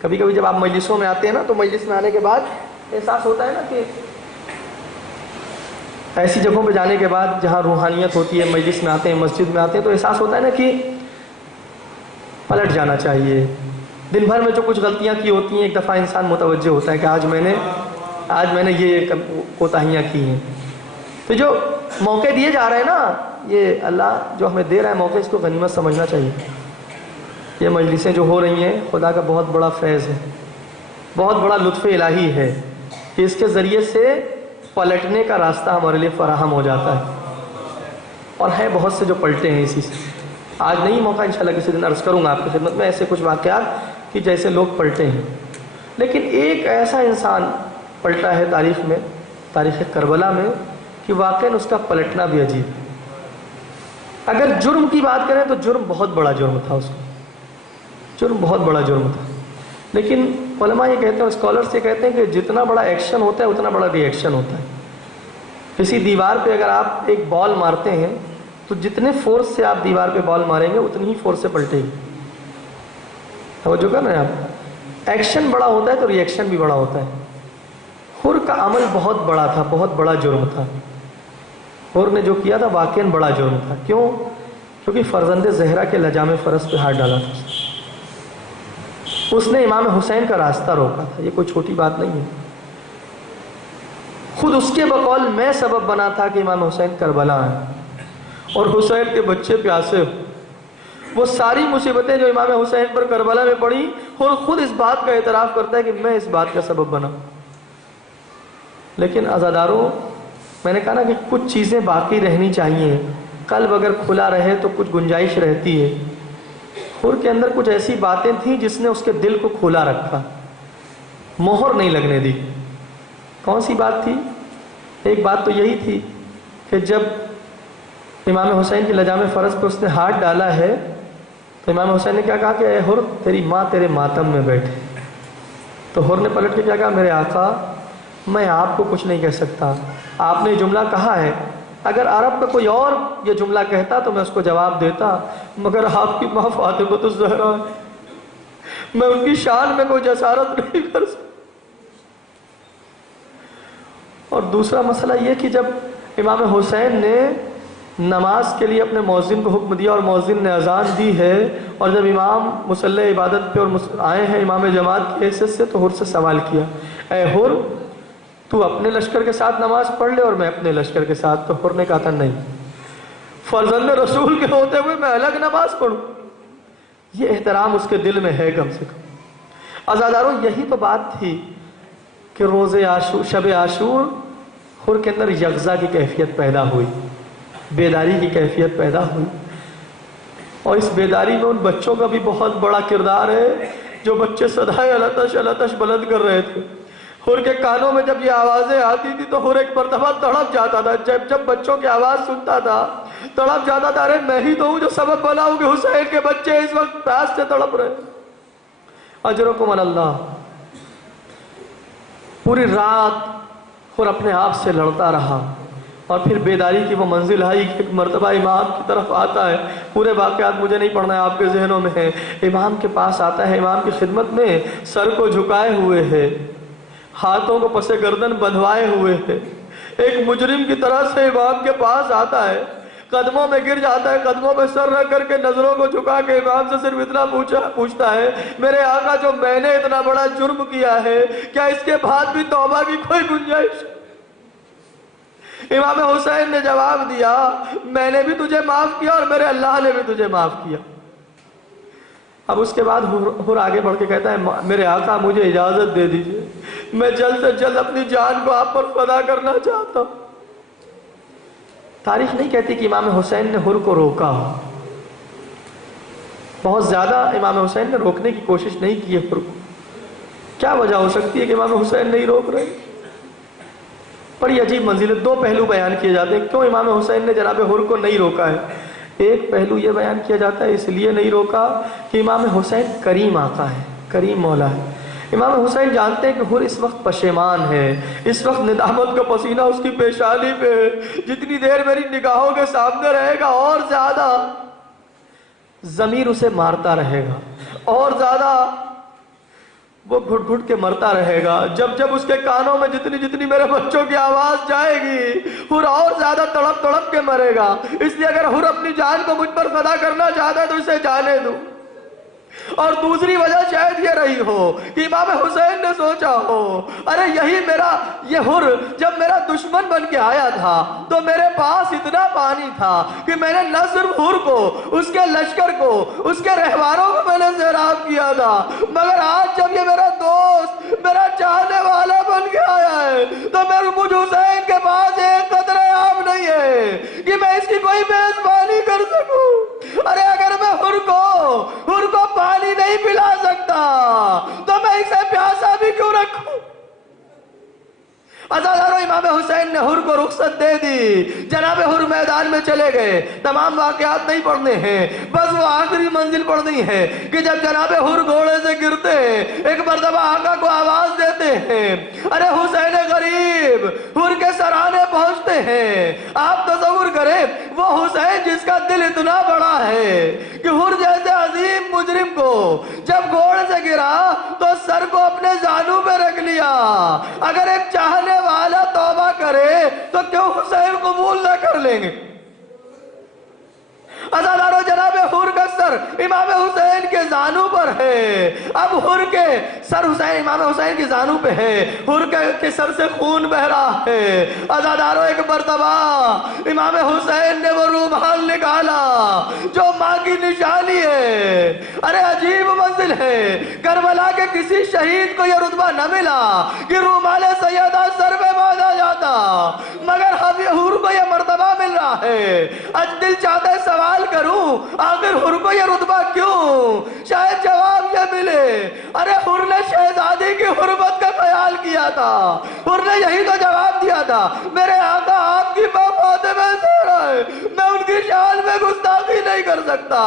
کبھی کبھی جب آپ مجلسوں میں آتے ہیں نا، تو مجلس میں آنے کے بعد احساس ہوتا ہے نا کہ ایسی جگہوں پہ جانے کے بعد جہاں روحانیت ہوتی ہے، مجلس میں آتے ہیں، مسجد میں آتے ہیں، تو احساس ہوتا ہے نا کہ پلٹ جانا چاہیے. دن بھر میں جو کچھ غلطیاں کی ہوتی ہیں، ایک دفعہ انسان متوجہ ہوتا ہے کہ آج میں نے یہ کوتاہیاں کی ہیں. تو جو موقع دیے جا رہے ہیں نا، یہ اللہ جو ہمیں دے رہا ہے موقع، اس کو غنیمت سمجھنا چاہیے. یہ مجلسیں جو ہو رہی ہیں، خدا کا بہت بڑا فیض ہے، بہت بڑا لطف الہی ہے کہ اس کے ذریعے سے پلٹنے کا راستہ ہمارے لیے فراہم ہو جاتا ہے. اور ہے بہت سے جو پلٹے ہیں اسی سے. آج نہیں موقع، انشاءاللہ کسی دن عرض کروں گا آپ کی خدمت میں ایسے کچھ واقعات کہ جیسے لوگ پلٹے ہیں. لیکن ایک ایسا انسان پلٹا ہے تاریخ میں، تاریخ کربلا میں، کہ واقعاً اس کا پلٹنا بھی عجیب ہے. اگر جرم کی بات کریں تو جرم بہت بڑا جرم تھا، اس کو جرم بہت بڑا جرم تھا. لیکن علماء یہ کہتے ہیں، اسکالرس یہ کہتے ہیں کہ جتنا بڑا ایکشن ہوتا ہے اتنا بڑا ری ایکشن ہوتا ہے. کسی دیوار پہ اگر آپ ایک بال مارتے ہیں تو جتنے فورس سے آپ دیوار پہ بال ماریں گے اتنی ہی فورس سے پلٹے گی. توجہ کر رہے ہیں آپ؟ ایکشن بڑا ہوتا ہے تو ری ایکشن بھی بڑا ہوتا ہے. حر کا عمل بہت بڑا تھا، بہت بڑا جرم تھا. حر نے جو کیا تھا واقعاً بڑا جرم تھا. کیوں؟ کیونکہ فرزند زہرا کے لجام فرس پہ ہاتھ ڈالا تھا. اس نے امام حسین کا راستہ روکا تھا. یہ کوئی چھوٹی بات نہیں ہے. خود اس کے بقول میں سبب بنا تھا کہ امام حسین کربلا آئے اور حسین کے بچے پیاسے. وہ ساری مصیبتیں جو امام حسین پر کربلا میں پڑی، اور خود اس بات کا اعتراف کرتا ہے کہ میں اس بات کا سبب بنا. لیکن عزاداروں، میں نے کہا نا کہ کچھ چیزیں باقی رہنی چاہیے. قلب اگر کھلا رہے تو کچھ گنجائش رہتی ہے. حر کے اندر کچھ ایسی باتیں تھیں جس نے اس کے دل کو کھلا رکھا، مہر نہیں لگنے دی. کون سی بات تھی؟ ایک بات تو یہی تھی کہ جب امام حسین کی لجام فرض پہ اس نے ہاتھ ڈالا ہے تو امام حسین نے کیا کہا کہ اے حر، تیری ماں تیرے ماتم میں بیٹھے. تو حر نے پلٹ کے کیا کہا، میرے آقا میں آپ کو کچھ نہیں کہہ سکتا، آپ نے جملہ کہا ہے. اگر عرب کا کوئی اور یہ جملہ کہتا تو میں اس کو جواب دیتا، مگر آپ کی ماں فاطمہ الزہرا، میں ان کی شان میں کوئی جسارت نہیں کر سکتا. اور دوسرا مسئلہ یہ کہ جب امام حسین نے نماز کے لیے اپنے مؤذن کو حکم دیا اور مؤذن نے اذان دی ہے، اور جب امام مصلی عبادت پہ اور آئے ہیں امام جماعت کی حیثیت سے، تو حر سے سوال کیا، اے حر تو اپنے لشکر کے ساتھ نماز پڑھ لے اور میں اپنے لشکر کے ساتھ. تو حر نے کہا تھا نہیں، فرزند رسول کے ہوتے ہوئے میں الگ نماز پڑھوں. یہ احترام اس کے دل میں ہے کم سے کم. عزاداروں، یہی تو بات تھی کہ روز عاشور، شب عاشور، حر کے اندر یغزا کی کیفیت پیدا ہوئی، بیداری کی کیفیت پیدا ہوئی. اور اس بیداری میں ان بچوں کا بھی بہت بڑا کردار ہے جو بچے صدائے التش التش بلند کر رہے تھے. حر کے کانوں میں جب یہ آوازیں آتی تھی تو حر ایک مرتبہ تڑپ جاتا تھا. جب بچوں کی آواز سنتا تھا تڑپ جاتا تھا، ارے میں ہی تو ہوں جو سبب بنا ہوں کہ حسین کے بچے اس وقت پیاس سے تڑپ رہے. اجرکم اللہ. پوری رات حر اپنے آپ سے لڑتا رہا، اور پھر بیداری کی وہ منزل آئی کہ ایک مرتبہ امام کی طرف آتا ہے، پورے واقعات مجھے نہیں پڑھنا ہے، آپ کے ذہنوں میں ہے۔ امام کے پاس آتا ہے، امام کی خدمت میں سر کو جھکائے ہوئے ہے، ہاتھوں کو پس گردن بندھوائے ہوئے ہے، ایک مجرم کی طرح سے امام کے پاس آتا ہے، قدموں میں گر جاتا ہے، قدموں میں سر رکھ کر کے نظروں کو جھکا کے امام سے صرف اتنا پوچھتا ہے، میرے آقا جو میں نے اتنا بڑا جرم کیا ہے، کیا اس کے بعد بھی توبہ کی کوئی گنجائش؟ امام حسین نے جواب دیا، میں نے بھی تجھے معاف کیا اور میرے اللہ نے بھی تجھے معاف کیا۔ اب اس کے بعد حر آگے بڑھ کے کہتا ہے، میرے آقا مجھے اجازت دے دیجئے، میں جلد سے جلد اپنی جان کو آپ پر فدا کرنا چاہتا ہوں۔ تاریخ نہیں کہتی کہ امام حسین نے حر کو روکا، بہت زیادہ امام حسین نے روکنے کی کوشش نہیں کی ہے حر کو۔ کیا وجہ ہو سکتی ہے کہ امام حسین نہیں روک رہے؟ بڑی عجیب منزل ہے۔ دو پہلو بیان کیے جاتے ہیں کیوں امام حسین نے جناب حر کو نہیں روکا ہے۔ ایک پہلو یہ بیان کیا جاتا ہے اس لیے نہیں روکا کہ امام حسین کریم آقا ہے، کریم مولا ہے۔ امام حسین جانتے ہیں کہ حر اس وقت پشیمان ہے، اس وقت ندامت کا پسینہ اس کی پیشانی پہ ہے، جتنی دیر میری نگاہوں کے سامنے رہے گا اور زیادہ ضمیر اسے مارتا رہے گا، اور زیادہ وہ گھٹ گھٹ کے مرتا رہے گا۔ جب جب اس کے کانوں میں جتنی جتنی میرے بچوں کی آواز جائے گی، حر اور زیادہ تڑپ تڑپ کے مرے گا۔ اس لیے اگر حر اپنی جان کو مجھ پر فدا کرنا چاہتا ہے تو اسے جانے دو۔ اور دوسری وجہ شاید یہ رہی ہو کہ امام حسین نے سوچا ہو، ارے یہ حر جب میرا دشمن بن کے آیا تھا تو میرے پاس اتنا پانی تھا کہ میں نے نہ صرف حر کو، اس کے لشکر کو، اس کے رہواروں کو میں نے سیراب کیا تھا، مگر آج جب یہ میرا دوست، میرا چاہنے والا بن کے آیا ہے تو مجھ حسین کے پاس ایک قطرہ آب نہیں ہے کہ میں اس کی کوئی میزبانی کر سکوں۔ ارے اگر میں حر کو پانی نہیں پلا سکتا تو میں اسے پیاسا بھی کیوں رکھوں؟ عزادارو امام حسین نے حر کو رخصت دے دی، جناب حر میدان میں چلے گئے۔ تمام واقعات نہیں پڑھنے ہیں، بس وہ آخری منزل پڑھنی ہے کہ جب جناب حر گھوڑے سے گرتے ایک مرتبہ آقا کو آواز دیتے ہیں، ارے حسین غریب، حر کے سرانے پہنچتے ہیں۔ آپ تصور کریں وہ حسین جس کا دل اتنا بڑا ہے کہ حر جیسے عظیم مجرم کو جب گھوڑے سے گرا تو سر کو اپنے زانوں پہ رکھ لیا۔ اگر ایک چاہنے والا توبہ کرے تو کیوں حسین قبول نہ کر لیں گے؟ عزادارو جناب حر کا سر امام حسین کے زانوں پر ہے۔ اب حر کے سر امام حسین کے زانوں پہ ہے، حر کے سر سے خون بہ رہا ہے۔ عزادارو ایک مرتبہ امام حسین نے وہ رومال نکالا جو ماں کی نشانی ہے۔ ارے عجیب منزل ہے، کربلا کے کسی شہید کو یہ رتبہ نہ ملا کہ رومال سیدہ سر پہ باندھا جاتا، مگر حر کو یہ مرتبہ مل رہا ہے۔ آج دل چاہتا ہے سوال کروں، آخر حر کو یہ رتبہ کیوں؟ شاید جواب یہ ملے، ارے حر نے شہزادی کی حرمت کا خیال کیا تھا، حر نے یہی تو جواب دیا تھا، میرے آقا آپ کی ماں فاطمہ زہرا ہے، میں ان کی شان میں گستاخی نہیں کر سکتا۔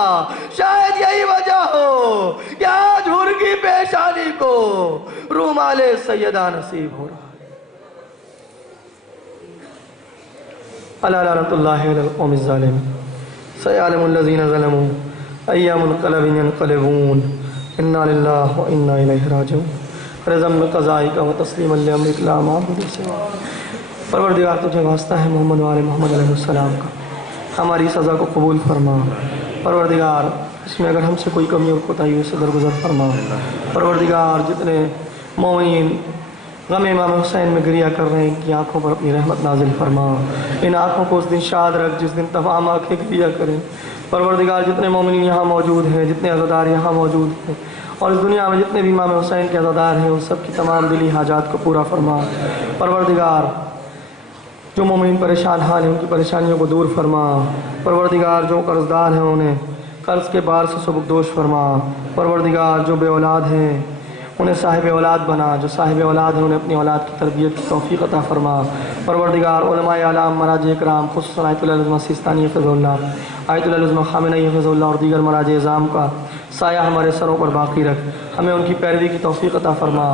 شاید یہی وجہ ہو کہ آج حر کی پیشانی کو رومال سیدہ نصیب ہو رہا ہے۔ الا لعنۃ اللہ علی القوم الظالمین، سیعلم الذین ظلموا ای منقلب ینقلبون، انا للہ و انا الیہ راجعون، رضا بقضائک و تسلیما لامرک لا معبود سواک۔ پروردگار تجھے واسطہ ہے محمد و آل محمد علیہ السلام کا، ہماری سزا کو قبول فرما۔ پروردگار اس میں اگر ہم سے کوئی کمی اور کوتاہی ہو سے درگزر فرما۔ پروردگار جتنے مومنین غم امام حسین میں گریہ کر رہے ہیں ان کی آنکھوں پر اپنی رحمت نازل فرما، ان آنکھوں کو اس دن شاد رکھ جس دن تمام آنکھیں گریہ کریں۔ پروردگار جتنے مومنین یہاں موجود ہیں، جتنے عزادار یہاں موجود ہیں، اور اس دنیا میں جتنے بھی امام حسین کے عزادار ہیں، ان سب کی تمام دلی حاجات کو پورا فرما۔ پروردگار جو مومنین پریشان حال ہیں ان کی پریشانیوں کو دور فرما۔ پروردگار جو قرضدار ہیں انہیں قرض کے بار سے سبکدوش فرما۔ پروردگار جو بے اولاد ہیں انہیں صاحب اولاد بنا، جو صاحب اولاد ہیں انہیں اپنی اولاد کی تربیت کی توفیق عطا فرما۔ پروردگار علماء اعلام، مراجع اکرام، خصوصاً آیت اللہ العظمہ سیستانی حفظ اللہ، آیت اللہ العظمہ خامنئی حفظ اللہ اور دیگر مراجع اعظام کا سایہ ہمارے سروں پر باقی رکھ، ہمیں ان کی پیروی کی توفیق عطا فرما۔